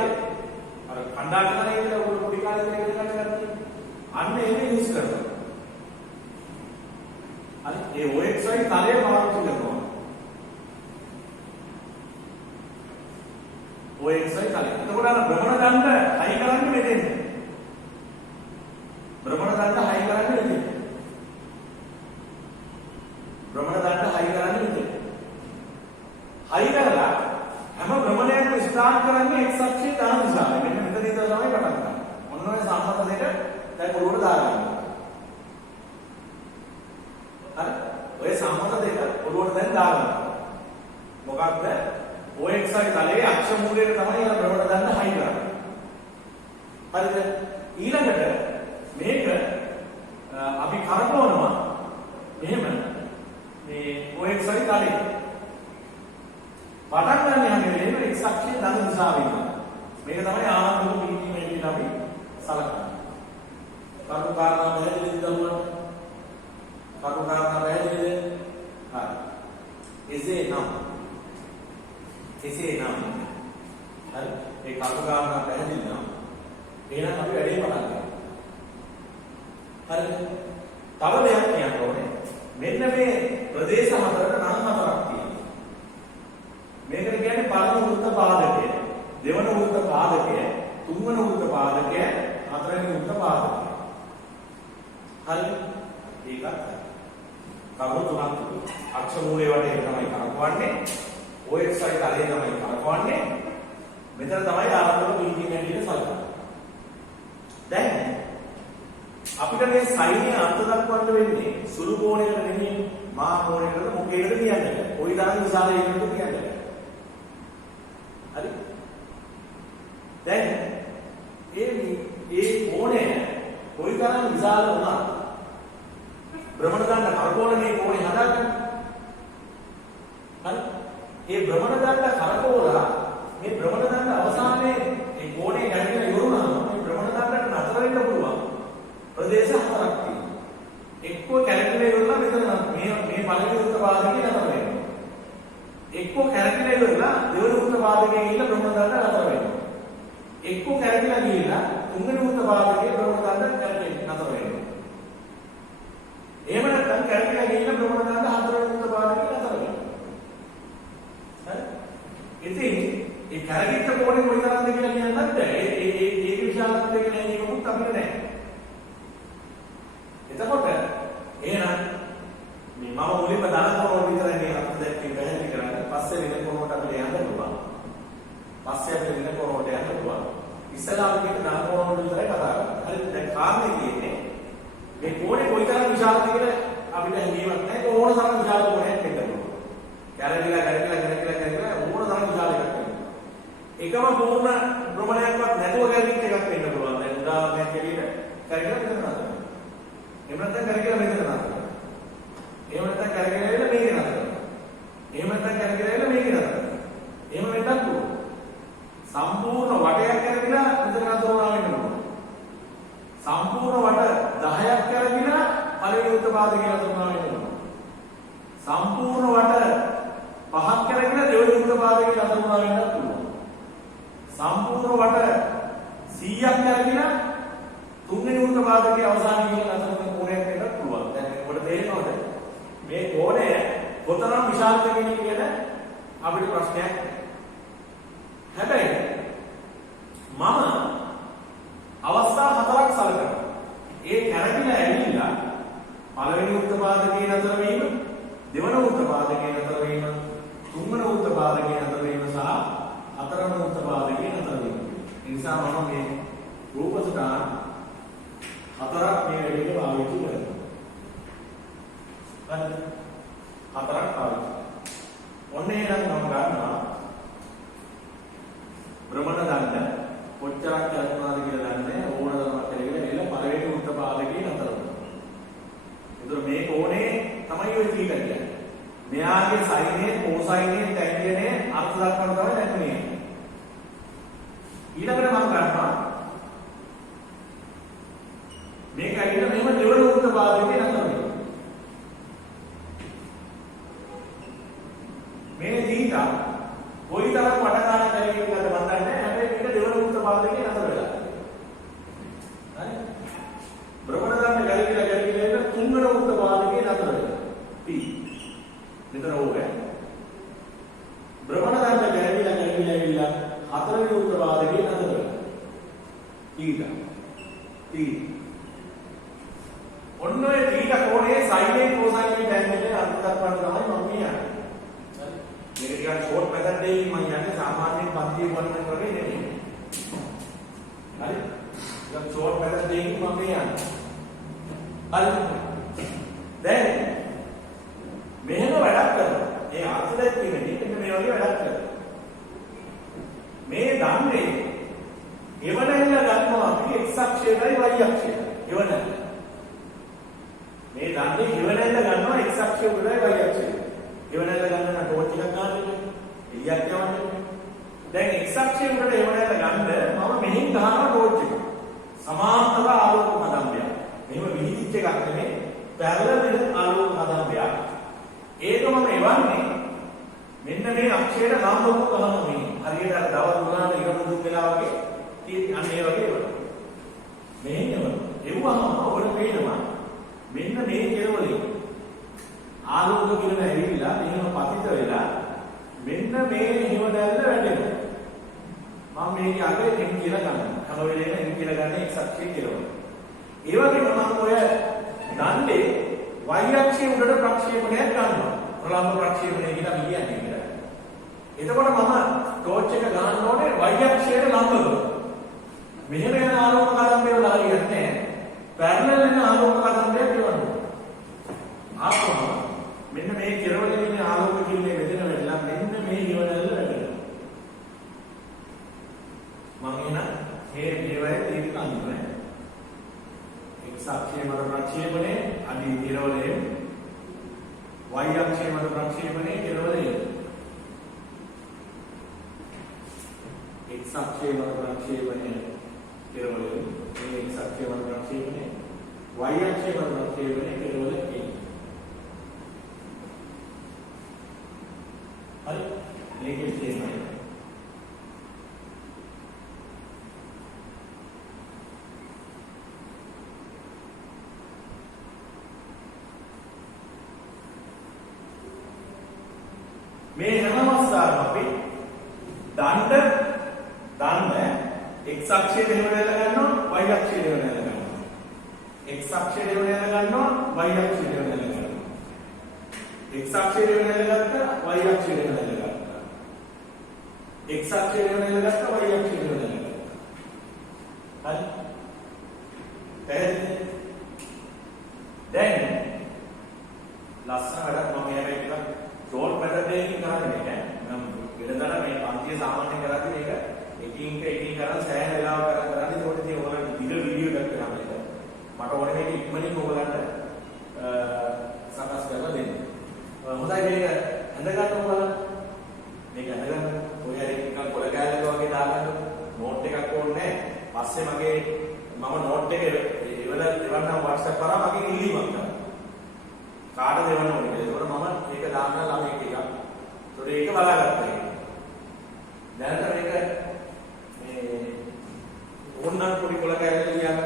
අර කණ්ඩායමනේ කියලා ඔය පොඩි කාලේ ඉඳන් ඉගෙන ගන්න. අන්න ඒක යූස් කරනවා. හරි. ඒ OXY කාලය පාවිච්චි කරනවා. OXY කාලය. එතකොට අර භ්‍රමණ දණ්ඩ හයි කරන්නේ මෙතෙන්. භ්‍රමණ දණ්ඩ හයි කරන්නේ මෙතෙන්. භ්‍රමණ දණ්ඩ හයි කරන්නේ මෙතෙන්. හයි කරලා හැම කරන්නේ x අක්ෂයේ ධන දිශාවෙන්. මෙන්න මෙතන ඉඳලා තමයි පටන් ගන්න. ඔන්න ඔය සම්මත දෙක දැන් ඔළුවට දාගන්න. හරි? ඔය සම්මත දෙක ඔළුවට දැන් දාගන්න. මොකක්ද? OXI තලයේ අක්ෂ මූලයට තමයි අර භ්‍රමණ දණ්ඩ හයි කරන්නේ. හරිද? ඊළඟට මේක අපි කරකවනවා මෙහෙම මේ OXI තලයේ පටන් ගන්න යන්නේ වෙලෙම x අක්ෂයේ ධන දිශාවෙන්. මේක තමයි ආරම්භක පිළිවීම කියලා අපි සලකන්නේ. කරුණු කාරණා පැහැදිලිද දරුවන්ට? කරුණු කාරණා පැහැදිලිද? හරි. එසේනම් හරි ඒ කරුණු කාරණා පැහැදිලි නම් එහෙනම් අපි වැඩේ පටන් ගන්නවා. හරිද? තව දෙයක් කියන්න ඕනේ. මෙන්න මේ ප්‍රදේශ හතරට නම් හතරක් තියෙනවා. මේකට කියන්නේ පළවෙනි වෘත්ත පාදකය, දෙවන වෘත්ත පාදකය, තුන්වන වෘත්ත පාදකය, හතරවෙනි වෘත්ත පාදකය. හරිද? ඒකත් කවුරු තුනක් අක්ෂ මූලයේ වටේ තමයි කරකවන්නේ. OXI තලයේ තමයි කරකවන්නේ. මෙතන තමයි ආරම්භක බිඳින් ඇටියට සලකන්නේ. දැන් අපිට මේ සයිනේ අර්ථ දක්වන්න වෙන්නේ සුළු කෝණයකට නෙමෙයි මහා කෝණයකට මොකේද කියන්නේ. ওই තරම් විශාල එකකට කියන්නේ. හරි? දැන් ඒ කෝණය කොයි තරම් විශාල වුණත් භ්‍රමණ දණ්ඩ කරකවන්නේ කෝණය හදාගන්න. හරි? ඒ භ්‍රමණ දණ්ඩ කරකවලා මේ භ්‍රමණ දණ්ඩ අවසානයේ ඒ කෝණේ ගැටෙන ඉවරුණාම මේ භ්‍රමණ දණ්ඩට නතර වෙන්න පුළුවන් ප්‍රදේශ හතරක් තියෙනවා. එක්කෝ කැරකිලා ඉවරලා මෙතන මේ පළවෙනි වෘත්ත පාදකේ නතර වෙනවා. එක්කෝ කැරකිලා ඉවරලා දෙවන වෘත්ත පාදකේ ගිහිල්ලා භ්‍රමණ දණ්ඩ නතර වෙනවා. එක්කෝ කැරකිලා ගිහිල්ලා තුන්වෙනි වෘත්ත පාදකේ භ්‍රමණ දණ්ඩ නතර වෙනවා. එහෙම නැත්නම් කැරකිලා ගිහිල්ලා භ්‍රමණ දණ්ඩ හතරවෙනි වෘත්ත පාදකේ නතර වෙනවා. ඉතින් ඒ කැරකිච්ච කෝණය කොයි තරම්ද කියලා කියන්නත් බෑ. ඒක විශාලත්වය කියලා නේකුත් අපිට නැහැ. එතකොට එහෙනම් මේ මම මුලින්ම දාන කෝණ විතරයි මේ අපිට දැක්කේ පැහැදිලි කරන්නේ. පස්සේ වෙන කෝණකට අපිට යන්න පුළුවන්. පස්සේ අපිට වෙන කෝණකට යන්න පුළුවන්. ඉස්සලා අපිට දාන කෝණ විතරයි කතා කරන්නේ. හරි දැන් කාරණේ තියෙන්නේ මේ කෝණේ කොයි තරම් විශාලද කියලා අපිට හැඟීමක් නැහැ. ඒක ඕන තරම් විශාල කෝණයක් වෙන්න පුළුවන්. කැරකිලා ඕන තරම් විශාල එකක් වෙනවා. එකම පූර්ණ භ්‍රමණයක්වත් නැතුව කැරකිච්ච එකක් වෙන්න පුළුවන්. දැන් උදාහරණයක් ඇරෙන්න කැරකිලා මෙතන නතර. එහෙම නැත්නම් කැරකිලා මෙතන නතර. එහෙම නැත්නම් කැරකිලා ඉන්න මේක නතර. එහෙම නැත්නම් කැරකිලා ඉන්න මේක නතර. එහෙම වෙන්නත් පුළුවන්. සම්පූර්ණ වටයක් කැරකිලා මෙතන නතර වුණා වෙන්න පුළුවන්. සම්පූර්ණ වට 10ක් කැරකිලා පළවෙනි වෘත්ත පාදකේ නතර වුණා වෙන්න පුළුවන්. සම්පූර්ණ වට 5ක් කැරකිලා දෙවෙනි වෘත්ත පාදකේ නතර වුණා වෙන්නත් පුළුවන්. සම්පූර්ණ වට 100ක් කැරකිලා තුන්වෙනි වෘත්ත පාදකයේ අවසානයේ කියන නතර වෙන කෝණයක් වෙන්නත් පුළුවන්. දැන් ඔබට තේරෙනවද? මේ කෝණය කොතරම් විශාලද කියන අපිට ප්‍රශ්නයක්. හැබැයි මම අවස්ථා හතරක් සලකනවා. ඒ කැරකිලා ඇවිල්ලා පළවෙනි වෘත්ත පාදකයේ නතර වීම, දෙවන වෘත්ත පාදකයේ නතර වීම, තුන්වන වෘත්ත පාදකයේ නතර වීම සහ හතරවන වෘත්ත පාදකයේ නතර වීම. ඒ නිසා මම මේ රූප සටහන් හතරක් මේ වෙලෙක පාවිච්චි කරනවා. හරිද? හතරක් පාවිච්චි. ඔන්නේ නම් මම ගන්නවා භ්‍රමණ දණ්ඩ කොච්චරක් කැරකුණාද කියලා දන්නේ ඕන තරමක් කියලා එළ පළවෙනි වෘත්ත පාදකයේ නතර වෙනවා. ඒතර මේ කෝණේ තමයි ඔය θ කියන්නේ. මෙයාගේ සයිනේ, කොසයිනේ, ටැන්ජන්ටේ අර්ථ දක්වන්න තමයි දැක්කේ. ඊළඟට මම ගන්නවා මේක ඇවිල්ලා මෙහෙම දෙවන වෘත්ත පාදකේ නතර වෙනවා. මේ දීතා කොයි තරම් වටකාරක කරේ කියලාද මම දන්නේ නැහැ. හැබැයි මේක දෙවන වෘත්ත පාදකේ නතර වෙලා. හරි? භ්‍රමණ දණ්ඩ ගැලවිලා තුන්වන වෘත්ත පාදකේ නතර වෙලා. P මෙතන ඕක. භ්‍රමණ දණ්ඩ ගැලවිලා හතරවෙනි වෘත්ත පාදකේ නතර වෙලා. ඊට ඔන්න ඔය θ කෝණයේ සයිනේ කොසයිනේ ටැන්ජන්ටේ අර්ථ දක්වන්න තමයි මම කියන්නේ. හරි. මේක ටිකක් ෂෝට් මෙතඩ් එකකින් මම යන්නේ සාමාන්‍යයෙන් පන්තියේ වර්ණන කරේ වගේ වැඩක් කරනවා. මේ දන්නේ එවනැල්ල ගන්නවා අපි x අක්ෂයටයි y අක්ෂයටයි. එවනැල්ල. මේ දන්නේ එවනැල්ල ගන්නවා x අක්ෂයටයි y අක්ෂයටයි. එවනැල්ල ගන්න ටෝච් එකක් ගන්නවා. එළියක් යවන්නේ. දැන් x අක්ෂයට එවනැල්ල ගන්න මම මෙහෙන් ගහනවා ටෝච් එක. සමාන්තර ආලෝක කදම්බයක්. මෙහෙම විහිදිච්ච එකක් නෙමෙයි. පැරලල් වෙන ආලෝක කදම්බයක්. ඒක මම එවන්නේ මෙන්න මේ අක්ෂයට ලම්බව ගහනවා මේ. හරියට අර දවල් උනාට ඉර මුදුන් වෙලා වගේ තියෙන අන්න ඒ වගේ වල. මෙහෙම එවුවම ඔබට පේනවා මෙන්න මේ කෙරවලින් ආලෝක කිරණ ඇවිල්ලා මෙහෙම පතිත වෙලා මෙන්න මේ හිම දැල්ල වැටෙනවා. මම මේක අගේ එන් කියලා ගන්නවා. හැම වෙලේම එන් කියලා ගන්න x අක්ෂයේ කෙරවල. ඒ වගේම මම ඔය දන්නේ y අක්ෂයේ උඩට ප්‍රක්ෂේපණයක් ගන්නවා. ප්‍රලම්බ ප්‍රක්ෂේපණය කියලා කියන්නේ කියලා. එතකොට මම ටෝච් එක ගන්න ඕනේ y අක්ෂයට ලම්බව. මෙහෙම යන ආලෝක කදම්බය වල හරියන්නේ නැහැ. පැරලල් වෙන ආලෝක කදම්බයක් එවන්න. ආපහු මෙන්න මේ කෙරවලේ ඉන්න ආලෝක කිල්ලේ වෙදෙන වෙලා මෙන්න මේ නිවනල්ල වැඩෙනවා. මම එන මේ වගේ තීරණ අඳුරන්නේ. x අක්ෂයේ මත ප්‍රක්ෂේපණය අදී කෙරවලේ y අක්ෂයේ මත ප්‍රක්ෂේපණය කෙරවලේ x අක්ෂයේ මත ප්‍රක්ෂේපණය කෙරවලේ මේ x අක්ෂයේ මත ප්‍රක්ෂේපණය y අක්ෂයේ මත ප්‍රක්ෂේපණය කෙරවලේ හරි මේකේ තියෙනවා මේ හැම අවස්ථාවකම අපි දන්න x අක්ෂයේ දෙවනැල්ල ගන්නවා y අක්ෂයේ දෙවනැල්ල ගන්නවා. x අක්ෂයේ දෙවනැල්ල ගන්නවා y අක්ෂයේ දෙවනැල්ල ගන්නවා. x අක්ෂයේ දෙවනැල්ල ගත්තා y අක්ෂයේ දෙවනැල්ල ගත්තා. x අක්ෂයේ දෙවනැල්ල ගත්තා y අක්ෂයේ දෙවනැල්ල ගත්තා. හරි. පැහැදිලිද? දැන් ලස්සන වැඩක් මම එයාට කියලා ෂෝට් මෙතඩ් එකකින් කරන්නේ නැහැ. මම වෙනදා මේ පන්තිය සාමාන්‍යයෙන් කරන්නේ මේක එකින් කරන් සෑහෙන වෙලාවක් කරන්නේ ඒකට ඉතින් ඔයගොල්ලන්ට දිග වීඩියෝ එකක් කරන්න මේක. මට ඕනේ මේක ඉක්මනින් ඔයගොල්ලන්ට සකස් කරලා දෙන්න. හොඳයි මේක ඇඳ ගන්න ඔයගොල්ලන්. මේක ඇඳ ගන්න. ඔය හරි නිකන් පොළ කෑල්ලක වගේ දාගන්න නෝට් එකක් ඕනේ. පස්සේ මම නෝට් එක එවන්නම් WhatsApp කරා මගේ ඉල්ලීමක් කරා. කාට දෙවන්න ඕනේ කියලා. ඒකට මම මේක දාන්න ළමෙක් එකක්. ඒකට ඒක බලාගත්තා. දැනට මේක මේ ඕනනම් පොඩි කොළ කෑල්ල ලියන්න.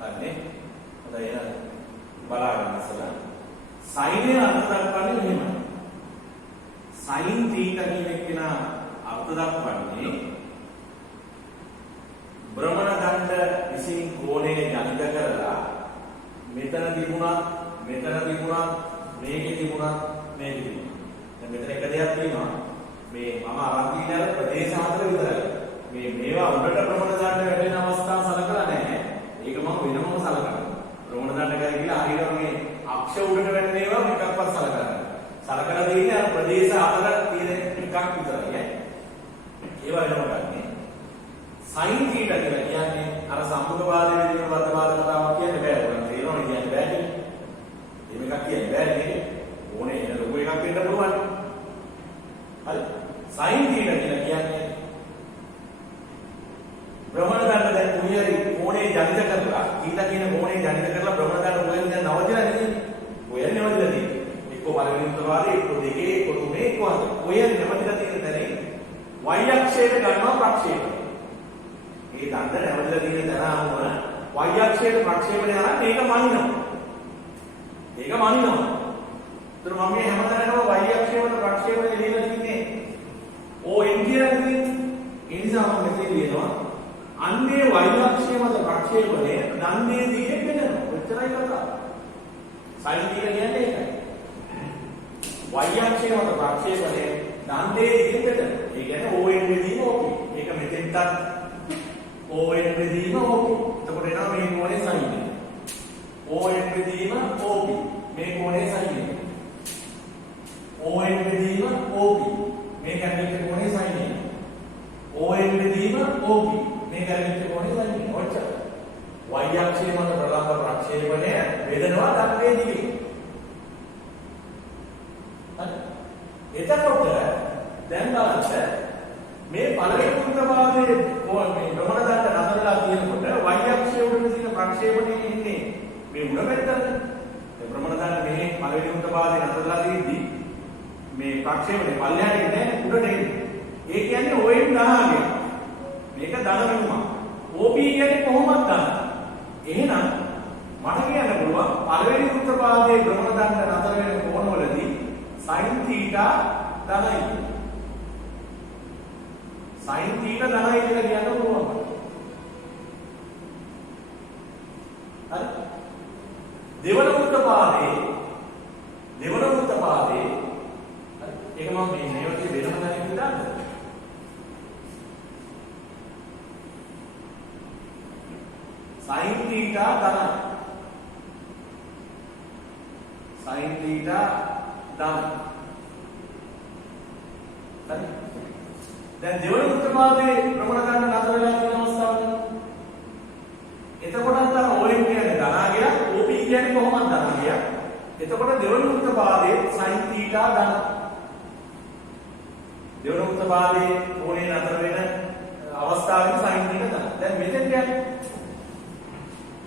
හරිනේ. හොඳයි එහෙනම් බලන්න ඉස්සලා. සයිනේ අර්ථ දක්වන්නේ මෙහෙමයි. sin θ කියන එක්කෙන අර්ථ දක්වන්නේ භ්‍රමණ දණ්ඩ විසින් කෝණය ජනිත කරලා මෙතන තිබුණා මේකේ තිබුණා. දැන් මෙතන එක දෙයක් තියෙනවා. මේ මම අරන් තියෙන ප්‍රදේශ හතර විතරයි. මේවා උඩට භ්‍රමණ දණ්ඩ වැටෙන අවස්ථා සලකලා නැහැ. ඒක මම වෙනමම සලකනවා. භ්‍රමණ දණ්ඩ කරලා කියලා හරියට මේ අක්ෂ උඩට වැටෙන ඒවා එකක්වත් සලකනවා. සලකලා තියෙන්නේ අර ප්‍රදේශ හතර තියෙන එකක් විතරයි. ඒවා වෙනම ගන්න. sin θ කියලා කියන්නේ අර සම්මුඛ වාදයේ විදිහට වර්ග වාද කතාවක් කියන්න බෑ. ඔයගොල්ලෝ තේරෙනවද කියන්නේ බෑ කියන්නේ. මේක කියන්න බෑ නේද? ඕනේ එන ලොකු එකක් වෙන්න පුළුවන්. හරි. sin θ කියලා කියන්නේ භ්‍රමණ දණ්ඩ කෝණේ ජනිත කරලා ඊට කියන කෝණේ ජනිත කරලා භ්‍රමණ දණ්ඩ කොහෙද දැන් නවතිලා නෙමෙයි. ඔයන්නේ නවතිලා තියෙන්නේ. එක්ක පළවෙනි උත්තරවාදයේ එක්ක දෙකේ එක්ක තුනේ එක්ක හතේ. ඔයන්නේ නවතිලා තියෙන තැනේ y අක්ෂයට ගන්නවා ප්‍රක්ෂේපණය. මේ දණ්ඩ නැවතිලා තියෙන තැන අනුව y අක්ෂයට ප්‍රක්ෂේපණය කරා මේක මනිනවා. මේක මනිනවා. ඒතර මම මේ හැමතැනම y අක්ෂයට ප්‍රක්ෂේපණය ලියලා තින්නේ ON කියලා තියෙන්නේ. ඒ නිසා මම මෙතන ලියනවා අන්නේ y අක්ෂය මත ප්‍රක්ෂේපණය දණ්ඩේ දිගේ වෙනවා. ඔච්චරයි කතාව. sin θ කියන්නේ ඒකයි. y අක්ෂය මත ප්‍රක්ෂේපණය දණ්ඩේ දිගේ වෙනවා. ඒ කියන්නේ ON බෙදීම OP. මේක මෙතෙන්ටත් ON බෙදීම OP. එතකොට එනවා මේ කෝණේ sin එක. ON බෙදීම OP. මේ කෝණේ sin එක. ON බෙදීම OP. මේ කැරෙක්ට කෝණේ sin එක. ON බෙදීම OP. මේ කැරෙක්ට කෝණේ sin එක. ඔච්චර. y අක්ෂය මත ප්‍රලම්බ ප්‍රක්ෂේපණය වේදනවා දණ්ඩේ දිගේ. හරි. එතකොට දැන් බලන්න මේ පළවෙනි උත්තරවාදයේ මේ භ්‍රමණ දණ්ඩ නතරලා තියෙනකොට y අක්ෂය උඩ තියෙන ප්‍රක්ෂේපණයේ ඉන්නේ මේ උඩ පැත්තට. මේ භ්‍රමණ දණ්ඩ මේ පළවෙනි උත්තරවාදයේ නතරලා තියෙද්දි මේ ප්‍රක්ෂේපණය පල්ලෙහාට ඉන්නේ උඩට එන්නේ. ඒ කියන්නේ ON ධනාගය. මේක ධන විමා. OP කියන්නේ කොහොමද ධන? එහෙනම් මට කියන්න පුළුවන් පළවෙනි උත්තරවාදයේ භ්‍රමණ දණ්ඩ නතර වෙන කෝණවලදී sin θ ධනයි. sin θ ධනයි කියලා කියන්න පුළුවන්. හරි. දෙවන උත්තරපාදයේ ඒක මම මේ මේවලදී වෙනම දැනෙන්න දාන්න. sin θ ධනයි. sin θ ධනයි. හරි. දැන් දෙවන උත්තරපාදයේ භ්‍රමණ දණ්ඩ නතර වෙලා තියෙන අවස්ථාවද? එතකොට අර ON කියන්නේ ධනාගය, OP කියන්නේ කොහොමද ධනාගය? එතකොට දෙවන උත්තරපාදයේ sin θ ධන. දෙවන උත්තරපාදයේ කෝණේ නතර වෙන අවස්ථාවේ sin θ ධන. දැන් මෙතෙන් කියන්නේ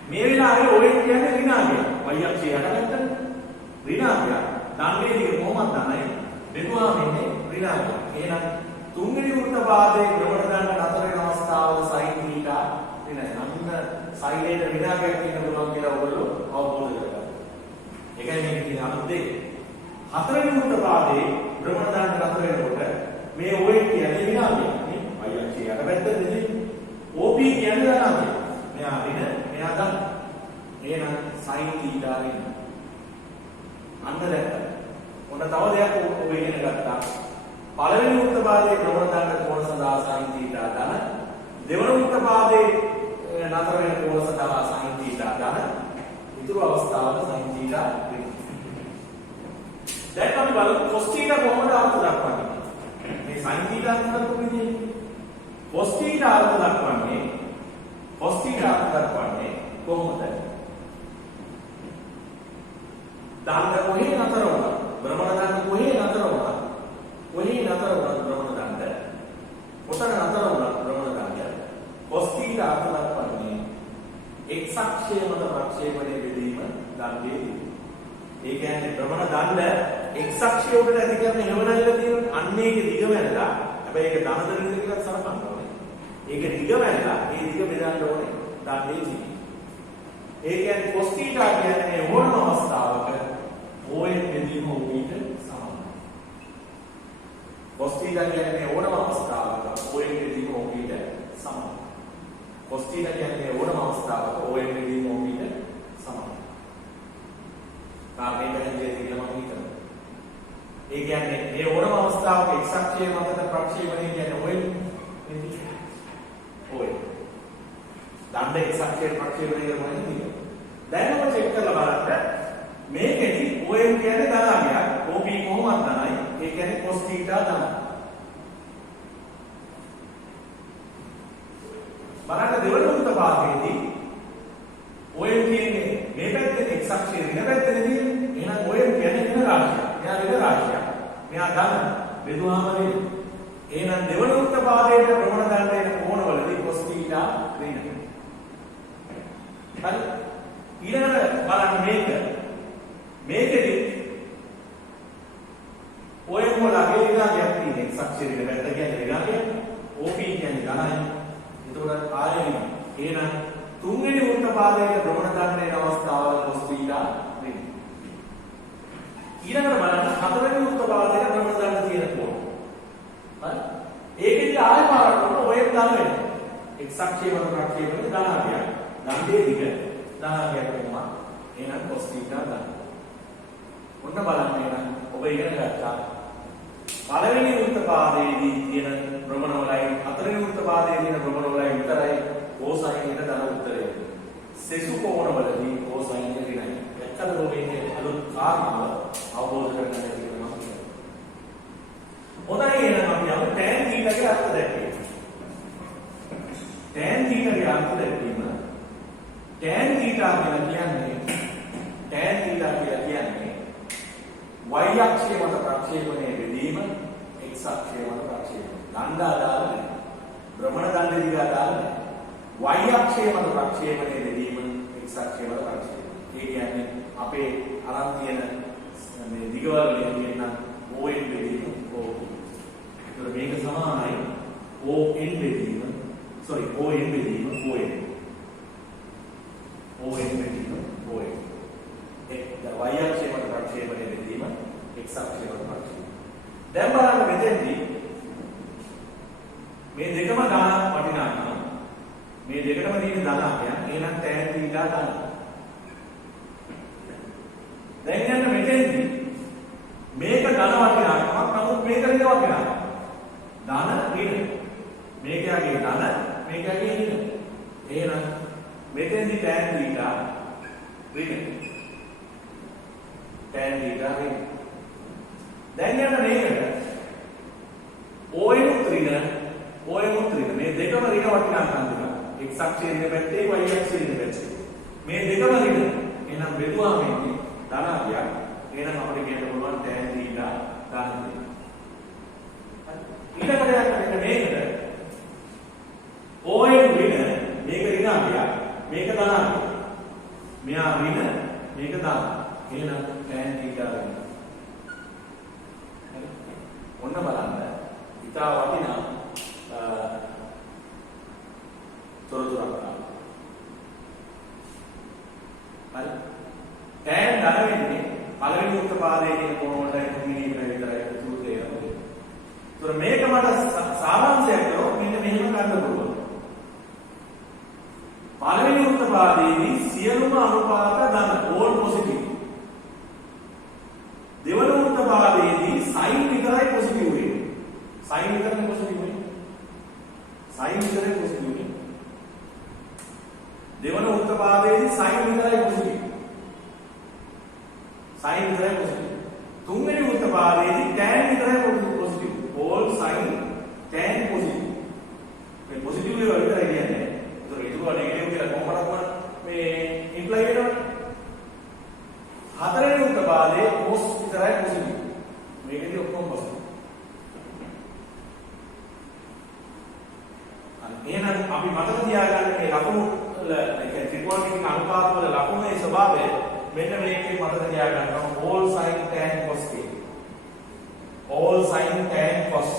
මේ වෙලාවේ ON කියන්නේ ඍණාගය. y අක්ෂය යටපැත්තට ඍණාගය. දණ්ඩේ දිග කොහොමද ධනයි? බෙදුවාම ඉන්නේ ඍණාගය. එහෙනම් තුන්වෙනි උත්තරපාදයේ භ්‍රමණ දණ්ඩ නතර වෙන අවස්ථාවල sin θ ඍණයි. අන්න සයිලේට ඍණාගයක් කියන පුළුවන් කියලා ඔයගොල්ලෝ අවබෝධ කරගන්න. ඒකයි මේ කියන අනුත් දෙක. හතරවෙනි උත්තරපාදයේ භ්‍රමණ දණ්ඩ නතර වෙනකොට මේ ON කියන්නේ ඍණාගය. මේ y අක්ෂය යටපැත්තේදී OP කියන්නේ ධනාගය. මෙයා ඍණ මෙයා ධන. එහෙනම් sin θ ඍණ. අන්න දැක්කද? ඔන්න තව දෙයක් ඔබ ඉගෙන ගත්තා. පළවෙනි උත්තරපාදයේ භ්‍රමණ දණ්ඩ කෝණ සඳහා sin θ ධන. දෙවන උත්තරපාදයේ නතර වෙන කෝණ සඳහා sin θ ධන. ඉතුරු අවස්ථාවල sin θ ඍණ. දැන් අපි බලමු cos θ කොහොමද අර්ථ දක්වන්නේ? මේ sin θ අර්ථ දක්වන්නේ cos θ අර්ථ දක්වන්නේ කොහොමද? දණ්ඩ කොහේ නතර වුණා? භ්‍රමණ දණ්ඩ කොහේ නතර වුණා? භ්‍රමණ දණ්ඩ. කොතන නතර වුණා භ්‍රමණ දණ්ඩ? cos θ අර්ථ දක්වන්නේ x අක්ෂය මත ප්‍රක්ෂේපණය බෙදීම දණ්ඩේ. ඒ කියන්නේ භ්‍රමණ දණ්ඩ x අක්ෂය උඩට ඇති කරන හේවණල්ල තියෙන අන්න ඒකේ දිග වැළලා. හැබැයි ඒක ධන දණ්ඩ කියලා සලකන්න ඕනේ. ඒක දිග වැළලා ඒ දිග බෙදන්න ඕනේ දණ්ඩේ දිග. ඒ කියන්නේ cos θ කියන්නේ ඕනම අවස්ථාවක ON බෙදීම OP-ට සමානයි. cos θ කියන්නේ ඕනම අවස්ථාවක ON බෙදීම OP-ට සමානයි. cos θ කියන්නේ ඕනම අවස්ථාවක ON බෙදීම OP-ට සමානයි. කාර්යය පැහැදිලි කියලා මම හිතනවා. ඒ කියන්නේ මේ ඕනම අවස්ථාවක x අක්ෂය මත ප්‍රක්ෂේපණය කියන්නේ ON දණ්ඩ x අක්ෂයට ප්‍රක්ෂේපණය කරනවා නේද? දැන් ඔබ චෙක් කරලා බලන්න මේකෙදි ON කියන්නේ ධනාගයක්. OP කොහොමද ධනයි? ඒ කියන්නේ cos θ ධනයි. බලන්න දෙවන උත්තරපාදයේදී ON කියන්නේ මේ පැත්තේ x අක්ෂයේ ඍණ පැත්තේදී එහෙනම් ON කියන්නේ ඍණ රාශිය. එයා ඍණ රාශිය. මෙයා ධන බෙදුවාම ඍණ. එහෙනම් දෙවන උත්තරපාදයේ භ්‍රමණ දණ්ඩ එන කෝණවලදී cos θ ඍණ. හරි ඊළඟට බලන්න මේකෙදි ඔය මොලගේ විභාගයක් තියෙන x අක්ෂරයේ පැත්ත කියන්නේ විභාගය OP කියන්නේ ධනයි. එතකොට ආයෙත් එහෙනම් තුන්වෙනි වෘත්තපාදයේ භ්‍රමණ දණ්ඩේ අවස්ථාවල cos θ වෙන්නේ. ඊළඟට බලන්න හතරවෙනි වෘත්තපාදයේ භ්‍රමණ දණ්ඩ තියෙන කොටස. හරි? ඒකෙදි ආයෙ පාරක් කරන ඔය ධන වෙනවා. x අක්ෂයේ වල ප්‍රක්ෂේපණය ධනාභියක්. දණ්ඩේ දිග ධනාභියක් වෙනවා. එහෙනම් cos θ ධන. ඔන්න බලන්න එහෙනම් ඔබ ඉගෙන ගත්තා. පළවෙනි වෘත්තපාදයේදී තියෙන භ්‍රමණ වලයි හතරවෙනි වෘත්තපාදයේ තියෙන භ්‍රමණ වලයි විතරයි cosine එක ධන උත්තරය. සෙසු කෝණවලදී cosine එක ඍණයි. එච්චර රෝගයේ අලුත් කාරණාව අවබෝධ කරගන්න කියලා මම කියනවා. හොඳයි එහෙනම් අපි යමු tan θ ගේ අර්ථ දැක්කේ. tan θ ගේ අර්ථ දැක්වීම tan θ කියලා කියන්නේ y අක්ෂය මත ප්‍රක්ෂේපණය වෙදීම x අක්ෂය මත ප්‍රක්ෂේපණය. දණ්ඩ ආදාළ නැහැ. භ්‍රමණ දණ්ඩ දිග ආදාළ නැහැ. y අක්ෂය මත ප්‍රක්ෂේපණය වෙදීම x අක්ෂය මත ප්‍රක්ෂේපණය. ඒ කියන්නේ අපේ අරන් තියෙන මේ දිග වලින් කියනනම් ON වෙදීම OP. ඒතර මේක සමානයි ON වෙදීම ON වෙදීම ON. ON වෙදීම ON. y අක්ෂය මත ප්‍රක්ෂේපණය වෙදීම x අක්ෂය මත ප්‍රක්ෂේපණය. දැන් බලන්න මෙතෙන්දී මේ දෙකම ධන වටිනාකම මේ දෙකටම තියෙන ධනාකයන් එහෙනම් tan θ ධන. දැන් යන්න මෙතෙන්දී මේක ධන වටිනාකමක් නමුත් මේක ඍණ වටිනාකමක්. ධන ඍණ. මේකගේ ධන මේකගේ ඍණ. එහෙනම් මෙතෙන්දී tan θ ඍණ. tan θ ඍණ. දැන් යන්න මේකට ON ඍණ මේ දෙකම ඍණ වටිනාකම් දෙක. x අක්ෂයේ පැත්තේ y අක්ෂයේ පැත්තේ. මේ දෙකම ඍණ. එහෙනම් බෙදුවාම ඉන්නේ ධනාභියක්. එහෙනම් අපිට කියන්න පුළුවන් tan θ ධන. ඊළඟට යන්න මේකට ON ඍණ මේක ඍණාභියක්. මේක ධනාභියක්. මෙයා ඍණ මේක ධන. එහෙනම් tan θ ඍණ. ඔන්න බලන්න. ඉතා වටිනා තොරතුරක් ගන්න. හරි. tan ධන වෙන්නේ පළවෙනි වෘත්තපාදයේ තියෙන කොන වලට තුන්වෙනි එක විතරයි සූත්‍රය නේද? ඒතර මේක මට සාරාංශයක් කරොත් මෙන්න මෙහෙම ගන්න පුළුවන්. පළවෙනි වෘත්තපාදයේදී සියලුම අනුපාත ධන all positive. දෙවන වෘත්තපාදයේදී sin විතරයි positive වෙන්නේ. sin විතරයි positive වෙන්නේ. sin විතරයි positive වෙන්නේ. දෙවන වෘත්තපාදයේදී sin විතරයි positive. sin විතරයි positive. තුන්වෙනි වෘත්තපාදයේදී tan විතරයි positive. all sin tan positive. මේ positive වල විතරයි කියන්නේ. ඒතර ඒක නෙගටිව් කියලා කොහොමද මේ ඉම්ප්ලයි වෙනවද? හතරවෙනි වෘත්තපාදයේ cos විතරයි positive. මේකදී ඔක්කොම positive. එහෙනම් අපි මතක තියාගන්න මේ ලකුණු වල ඒ ත්‍රිකෝණික අනුපාත වල ලකුණේ ස්වභාවය මෙන්න මේකේ මතක තියාගන්න all sin tan cos k. all sin tan cos.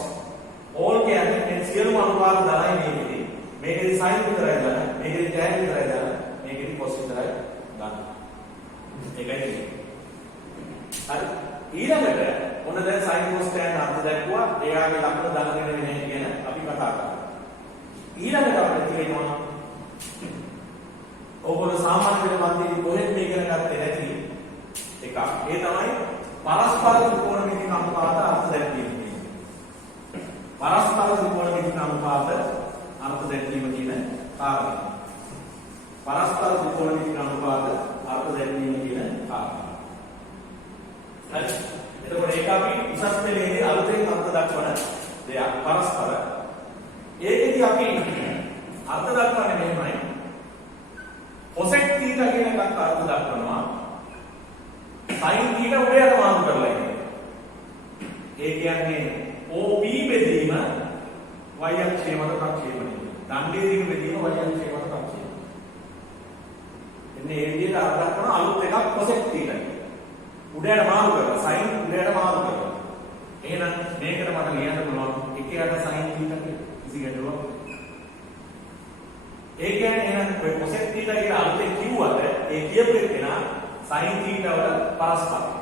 all කියන්නේ මේ සියලුම අනුපාත ධනයි මේකේදී. මේකේදී sin විතරයි ධන, මේකේදී tan විතරයි ධන, මේකේදී cos විතරයි ධන. ඒකයි තියෙන්නේ. හරි. ඊළඟට මොන දැන් sin cos tan අර්ථ දැක්වුවා. එයාගේ ලකුණ ධන වෙන වෙන කියන අපි කතා කරා. ඊළඟට අපිට තියෙනවා ඔයගොල්ලෝ සාමාන්‍ය විදිහට කොහෙත් මේ ඉගෙන ගත්තේ නැති එකක්. ඒ තමයි පරස්පර ත්‍රිකෝණමිතික අනුපාත අර්ථ දැක්වීම කියන්නේ. පරස්පර ත්‍රිකෝණමිතික අනුපාත අර්ථ දැක්වීම කියන කාරණා. පරස්පර ත්‍රිකෝණමිතික අනුපාත අර්ථ දැක්වීම කියන කාරණා. හරි. එතකොට ඒක අපි උසස් පෙළේදී අලුතෙන් අර්ථ දක්වන දෙයක් පරස්පර. ඒකෙදි අපි අර්ථ දක්වන්නේ මෙහෙමයි. cosec θ කියන එකක් අර්ථ දක්වනවා. sin θ උඩයට මාරු කරලා ඉන්නේ. ඒ කියන්නේ OP බෙදීම y අක්ෂය මත ප්‍රක්ෂේපණය. දණ්ඩේ දිග බෙදීම y අක්ෂය මත ප්‍රක්ෂේපණය. එකක් cosec theta. උඩයට මාරු කරලා sin උඩයට මාරු කරලා. එහෙනම් මේකට මට ලියන්න පුළුවන් 1ට sin theta කියලා. කිසි ගැටලුවක් නැහැ. ඒ කියන්නේ එහෙනම් ඔය cosec theta කියලා අලුතෙන් කිව්වට ඒ කියපු එකේනා sin theta වල පරස්පරයි.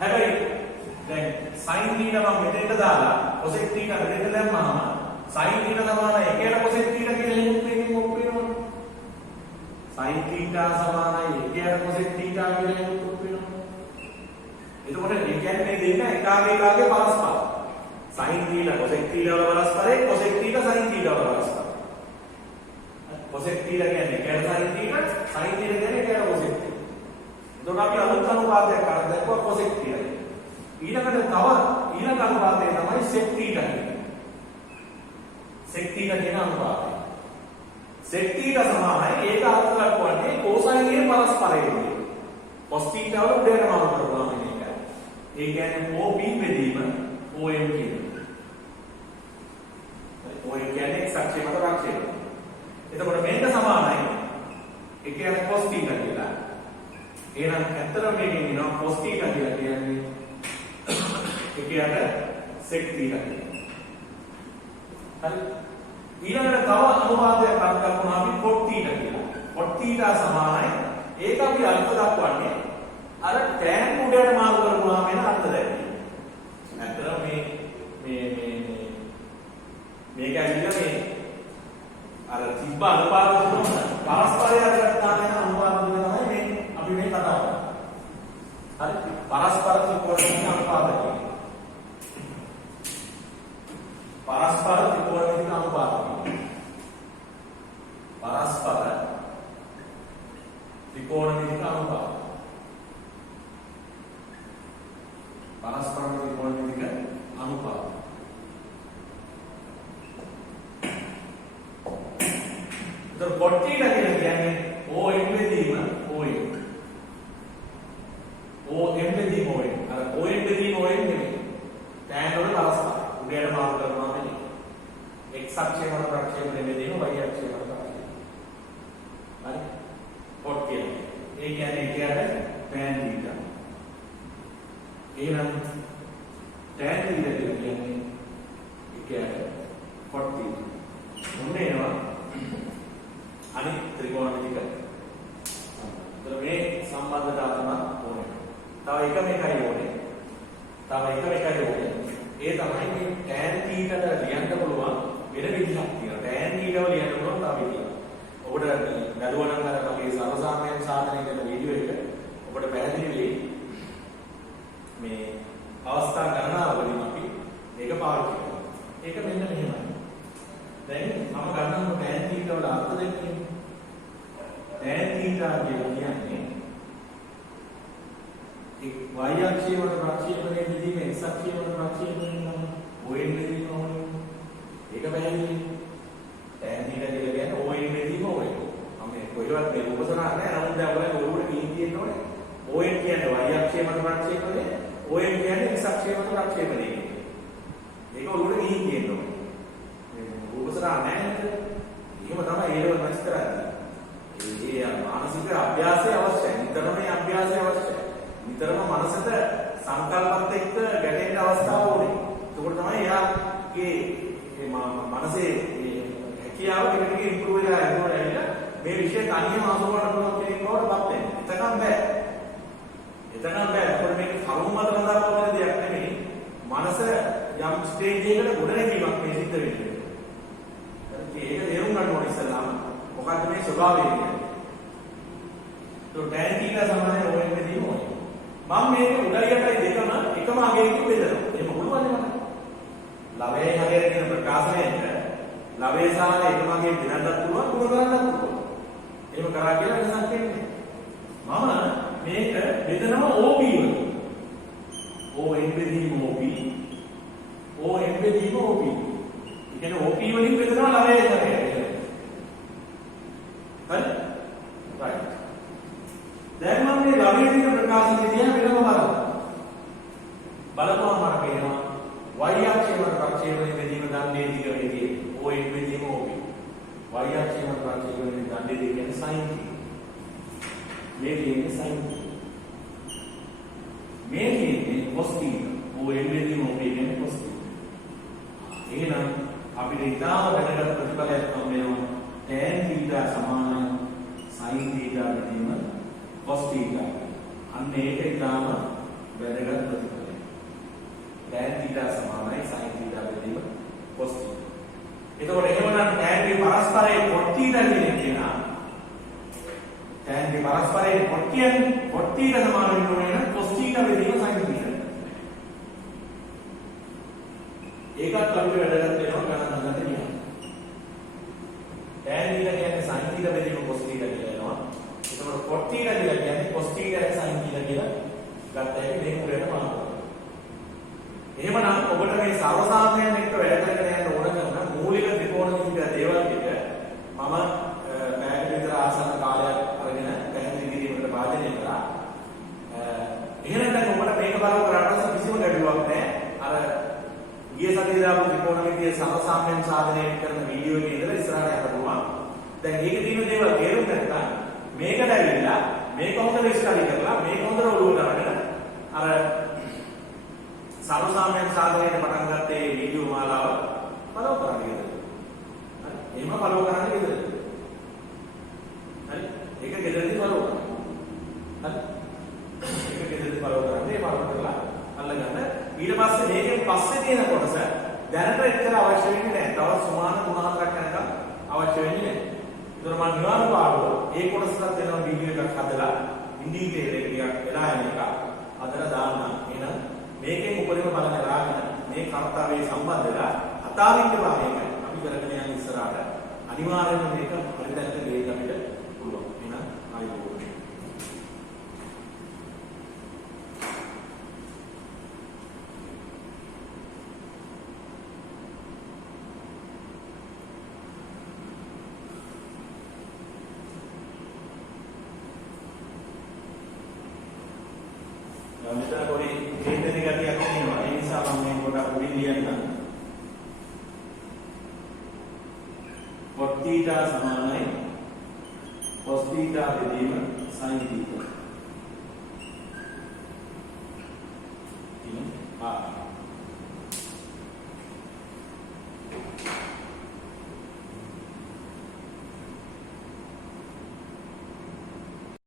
හැබැයි දැන් sin theta මම මෙතෙන්ට දාලා cosec theta මෙතෙන්ට දැම්මම sin theta සමානයි 1ට cosec theta කියලා ලියුම් එකකින් ඔප් වෙනවා. sin theta සමානයි 1ට cosec theta කියලා ලියුම් ඔප් වෙනවා. එතකොට ඒ කියන්නේ මේ දෙන්න එකාගේ පරස්පර. sin theta cosec theta වල පරස්පරයි cosec theta sin theta වල පරස්පරයි. cosec theta කියන්නේ 1ට sin theta sin theta කියන්නේ 1ට cosec theta. එතකොට අපි අලුත් අනුපාතයක් කරලා දැක්වුවා cosec theta. ඊළඟට තව ඊළඟ අනුපාතය තමයි sec theta කියන්නේ. sec theta කියන අනුපාතය. sec theta සමානයි ඒක අර්ථ දක්වන්නේ cosine ගේ පරස්පරයේදී. cos theta වල උඩයට මාරු කරනවා මේක. ඒ කියන්නේ OP බෙදීම OM කියනවා. OM කියන්නේ x අක්ෂය මත ප්‍රක්ෂේපය. එතකොට මේක සමානයි 1ට cos theta කියලා. එහෙනම් ඇත්තටම මේකෙන් එනවා cos theta කියලා කියන්නේ 1ට sec theta කියලා. හරි. ඊළඟට තව අනුපාතයක් අර්ථ දක්වනවා අපි cot theta කියලා. cot theta සමානයි ඒක අපි අර්ථ දක්වන්නේ අර tan උඩයට මාරු කරනවා වෙන අර්ථ දැක්වීම. ඇත්තටම මේක ඇවිල්ලා මේ අර තිබ්බ අනුපාත තුන පරස්පරය අරගත්තා වෙන අනුපාත තුන තමයි මේ අපි මේ කතා කරන්නේ. හරි. පරස්පර ත්‍රිකෝණමිතික අනුපාත කියන්නේ. පරස්පර ත්‍රිකෝණමිතික අනුපාත කියන්නේ. පරස්පර ත්‍රිකෝණමිතික අනුපාත. පරස්පර ත්‍රිකෝණමිතික අනුපාත. तो cot theta කියලා කියන්නේ OM බෙදීම OM. OM බෙදීම OM. අර OM බෙදීම OM නෙමෙයි. tan වල පරස්පර උඩයට මාරු කරනවා නෙමෙයි. x අක්ෂය වල ප්‍රක්ෂේපණය බෙදීම y අක්ෂය වල ප්‍රක්ෂේපණය. හරි. cot කියන්නේ. ඒ කියන්නේ tan theta. එහෙනම් tan theta කියන්නේ cot theta. මොන්නේ එනවා අනිත් ත්‍රිකෝණමිතික. ඒතර මේ සම්බන්ධතාව තමයි ඕනේ. තව එකයි ඕනේ. ඒ තමයි මේ tan theta ලියන්න පුළුවන් වෙන විදිහක් තියෙනවා. tan theta වල ලියන්න පුළුවන් තව විදිහක්. ඔබට බැලුවා නම් අර මගේ සර්වසාමාන්‍ය සාධනය කරන වීඩියෝ එක ඔබට පැහැදිලි වෙයි. මේ අවස්ථා ගණනාවලින් අපි මේක පාවිච්චි කරනවා. ඒක මෙන්න මෙහෙමයි. දැන් මම ගන්නම tan theta වල අර්ථ දෙකකින් tan theta කියන්නේ y අක්ෂය වල ප්‍රක්ෂේපණය බෙදීම x අක්ෂය වල ප්‍රක්ෂේපණය නම් OM බෙදීම OM. ඒක පැහැදිලි. tan theta කියන්නේ OM බෙදීම OM. මම කොහෙවත් මේ උපසරහ නැහැ. නමුත් දැන් ඔයාලා ඔළුවට ගිහින් තියෙනෝනේ. OM කියන්නේ y අක්ෂය වල ප්‍රක්ෂේපණය, OM කියන්නේ x අක්ෂය වල ප්‍රක්ෂේපණය. ඒක ඔළුවට ගිහින් තියෙනෝනේ. උපසරහ නැහැ නේද? එහෙම තමයි ඒලවල මැච් කරන්නේ. ඒ මානසික අභ්‍යාසය අවශ්‍යයි. නිතරම මේ අභ්‍යාසය අවශ්‍යයි. නිතරම මනසට සංකල්පත් එක්ක ගැටෙන්න අවස්ථාව ඕනේ. ඒකෝට තමයි එයාගේ මනසේ හැකියාව කෙනෙක්ගේ ඉම්ප්‍රූව් වෙලා යනවා ඇවිල්ලා මේ විෂය තනියම අසුරවන්න පුළුවන් කෙනෙක් බවට පත් වෙන්න. එතකම් බෑ. ඒකෝට මේක කරුමත රඳාපවන දෙයක් නෙමෙයි. මනස යම් ස්ටේජ් එකකට ගොඩ නැගීමක් මේ සිද්ධ වෙන්නේ. ඒක තේරුම් ගන්න ඕනේ ඉස්සෙල්ලාම. මොකක්ද මේ ස්වභාවය කියන්නේ? તો tan theta සමානයි OM බෙදීම OM. මම මේක උඩරියටයි දෙකම එකම අගයකින් බෙදනවා. එහෙම පුළුවන් නේද? ලවයේ හරියට කියන ප්‍රකාශනයට ලවයේ සහ එකම අගයෙන් බෙදන්නත් පුළුවන්, ගුණ කරන්නත් පුළුවන්. එහෙම කරා කියලා වෙනසක් වෙන්නේ නැහැ. මම මේක බෙදනවා OP වල. OM බෙදීම OP. OM බෙදීම OP. කියන්නේ OP වලින් බෙදනවා ලවයේ හරියට. හරි? right. දැන් මම මේ ලවයේ තියෙන ප්‍රකාශනය දිහා වෙනම බලපුවම මට පේනවා y අක්ෂය වල ප්‍රක්ෂේපණය බෙදීම දණ්ඩේ දිග වෙදී OM බෙදීම OP. y අක්ෂය වල ප්‍රක්ෂේපණය දණ්ඩේ දිග කියන්නේ sin theta. මේ කියන්නේ sin theta. මේ කියන්නේ cos theta. ඔය එන්නේදී මොකේ කියන්නේ cos theta. එහෙනම් අපිට ඉතාම වැදගත් ප්‍රතිඵලයක් හම් වෙනවා tan theta සමානයි sin theta බෙදීම cos theta. අන්න ඒක ඉතාම වැදගත් ප්‍රතිඵලයක්. tan theta සමානයි sin theta බෙදීම cos theta. එතකොට එහෙමනම් tan ගේ පරස්පරයේ cot theta කියනවා. tan ගේ පරස්පරයේ cot theta සමාන වෙන්න ඕනේ නම් cos theta බෙදීම sin theta. ඒකත් අපිට වැදගත් වෙනවා ගණන් හදන්න කියන්නේ. tan theta කියන්නේ sin theta බෙදීම cos theta කියලා වෙනවා. එතකොට cot theta කියලා කියන්නේ cos theta sin theta කියලා ගත්ත එක මේ මුලට මාරු. එහෙමනම් ඔබට මේ සර්ව සාධනයන් එක්ක වැඩ කරගෙන යන්න ඕන කරන මූලික ත්‍රිකෝණමිතික දේවල් ටික මම පැයකට විතර ආසන්න කාලයක් අරගෙන පැහැදිලි කිරීමකට භාජනය කළා. එහෙනම් දැන් ඔබට මේක බලව කරාට කිසිම ගැටලුවක් නැහැ. අර ගිය සතියේ දාපු ත්‍රිකෝණමිතිය සමසාම්‍යන් සාධනය කරන වීඩියෝ එකේ ඉඳලා ඉස්සරහට යන්න පුළුවන්. දැන් මේකේ තියෙන දේවල් තේරුම් ගත්තා. මේකට ඇවිල්ලා මේක හොඳට විස්තර කරලා මේක හොඳට ඔළුවට අරගෙන අර සමසාම්‍යන් සාධනයට පටන් ගත්තේ වීඩියෝ මාලාව follow කරන්න කියලා. හරි. එහෙම follow කරන්න කියලා. හරි. ඒක ගෙදරදී follow කරන්න. හරි. ඒක ගෙදරදී follow කරන්න. ඒ follow කරලා අල්ලගන්න. ඊට පස්සේ මේකෙන් පස්සේ තියෙන කොටස දැනට එච්චර අවශ්‍ය වෙන්නේ නැහැ. තව සමාන 3-4ක් යනකම් අවශ්‍ය වෙන්නේ නැහැ. ඒතර මම නිවාඩු පාඩුව ඒ කොටසට දෙනවා වීඩියෝ එකක් හදලා ඉන්ඩිකේටර් එක ටිකක් වෙලා යන එක හදලා දාන්න. එහෙනම් මේකෙන් උපරිම බලන රාගන මේ කර්තාවේ සම්බන්ධ වෙලා අතාරින්න භාවයක අපි කරගෙන යන ඉස්සරහට අනිවාර්යයෙන්ම මේක පරිදැක්ක දෙයක් අපිට පුළුවන්. එහෙනම් ආයුබෝවන්. මෙතන පොඩි හේතන ගතියක් තියෙනවා. ඒ නිසා මම මේ පොඩක් උඩින් ලියන්නම්. cot theta සමානයි cos theta බෙදීම sin theta.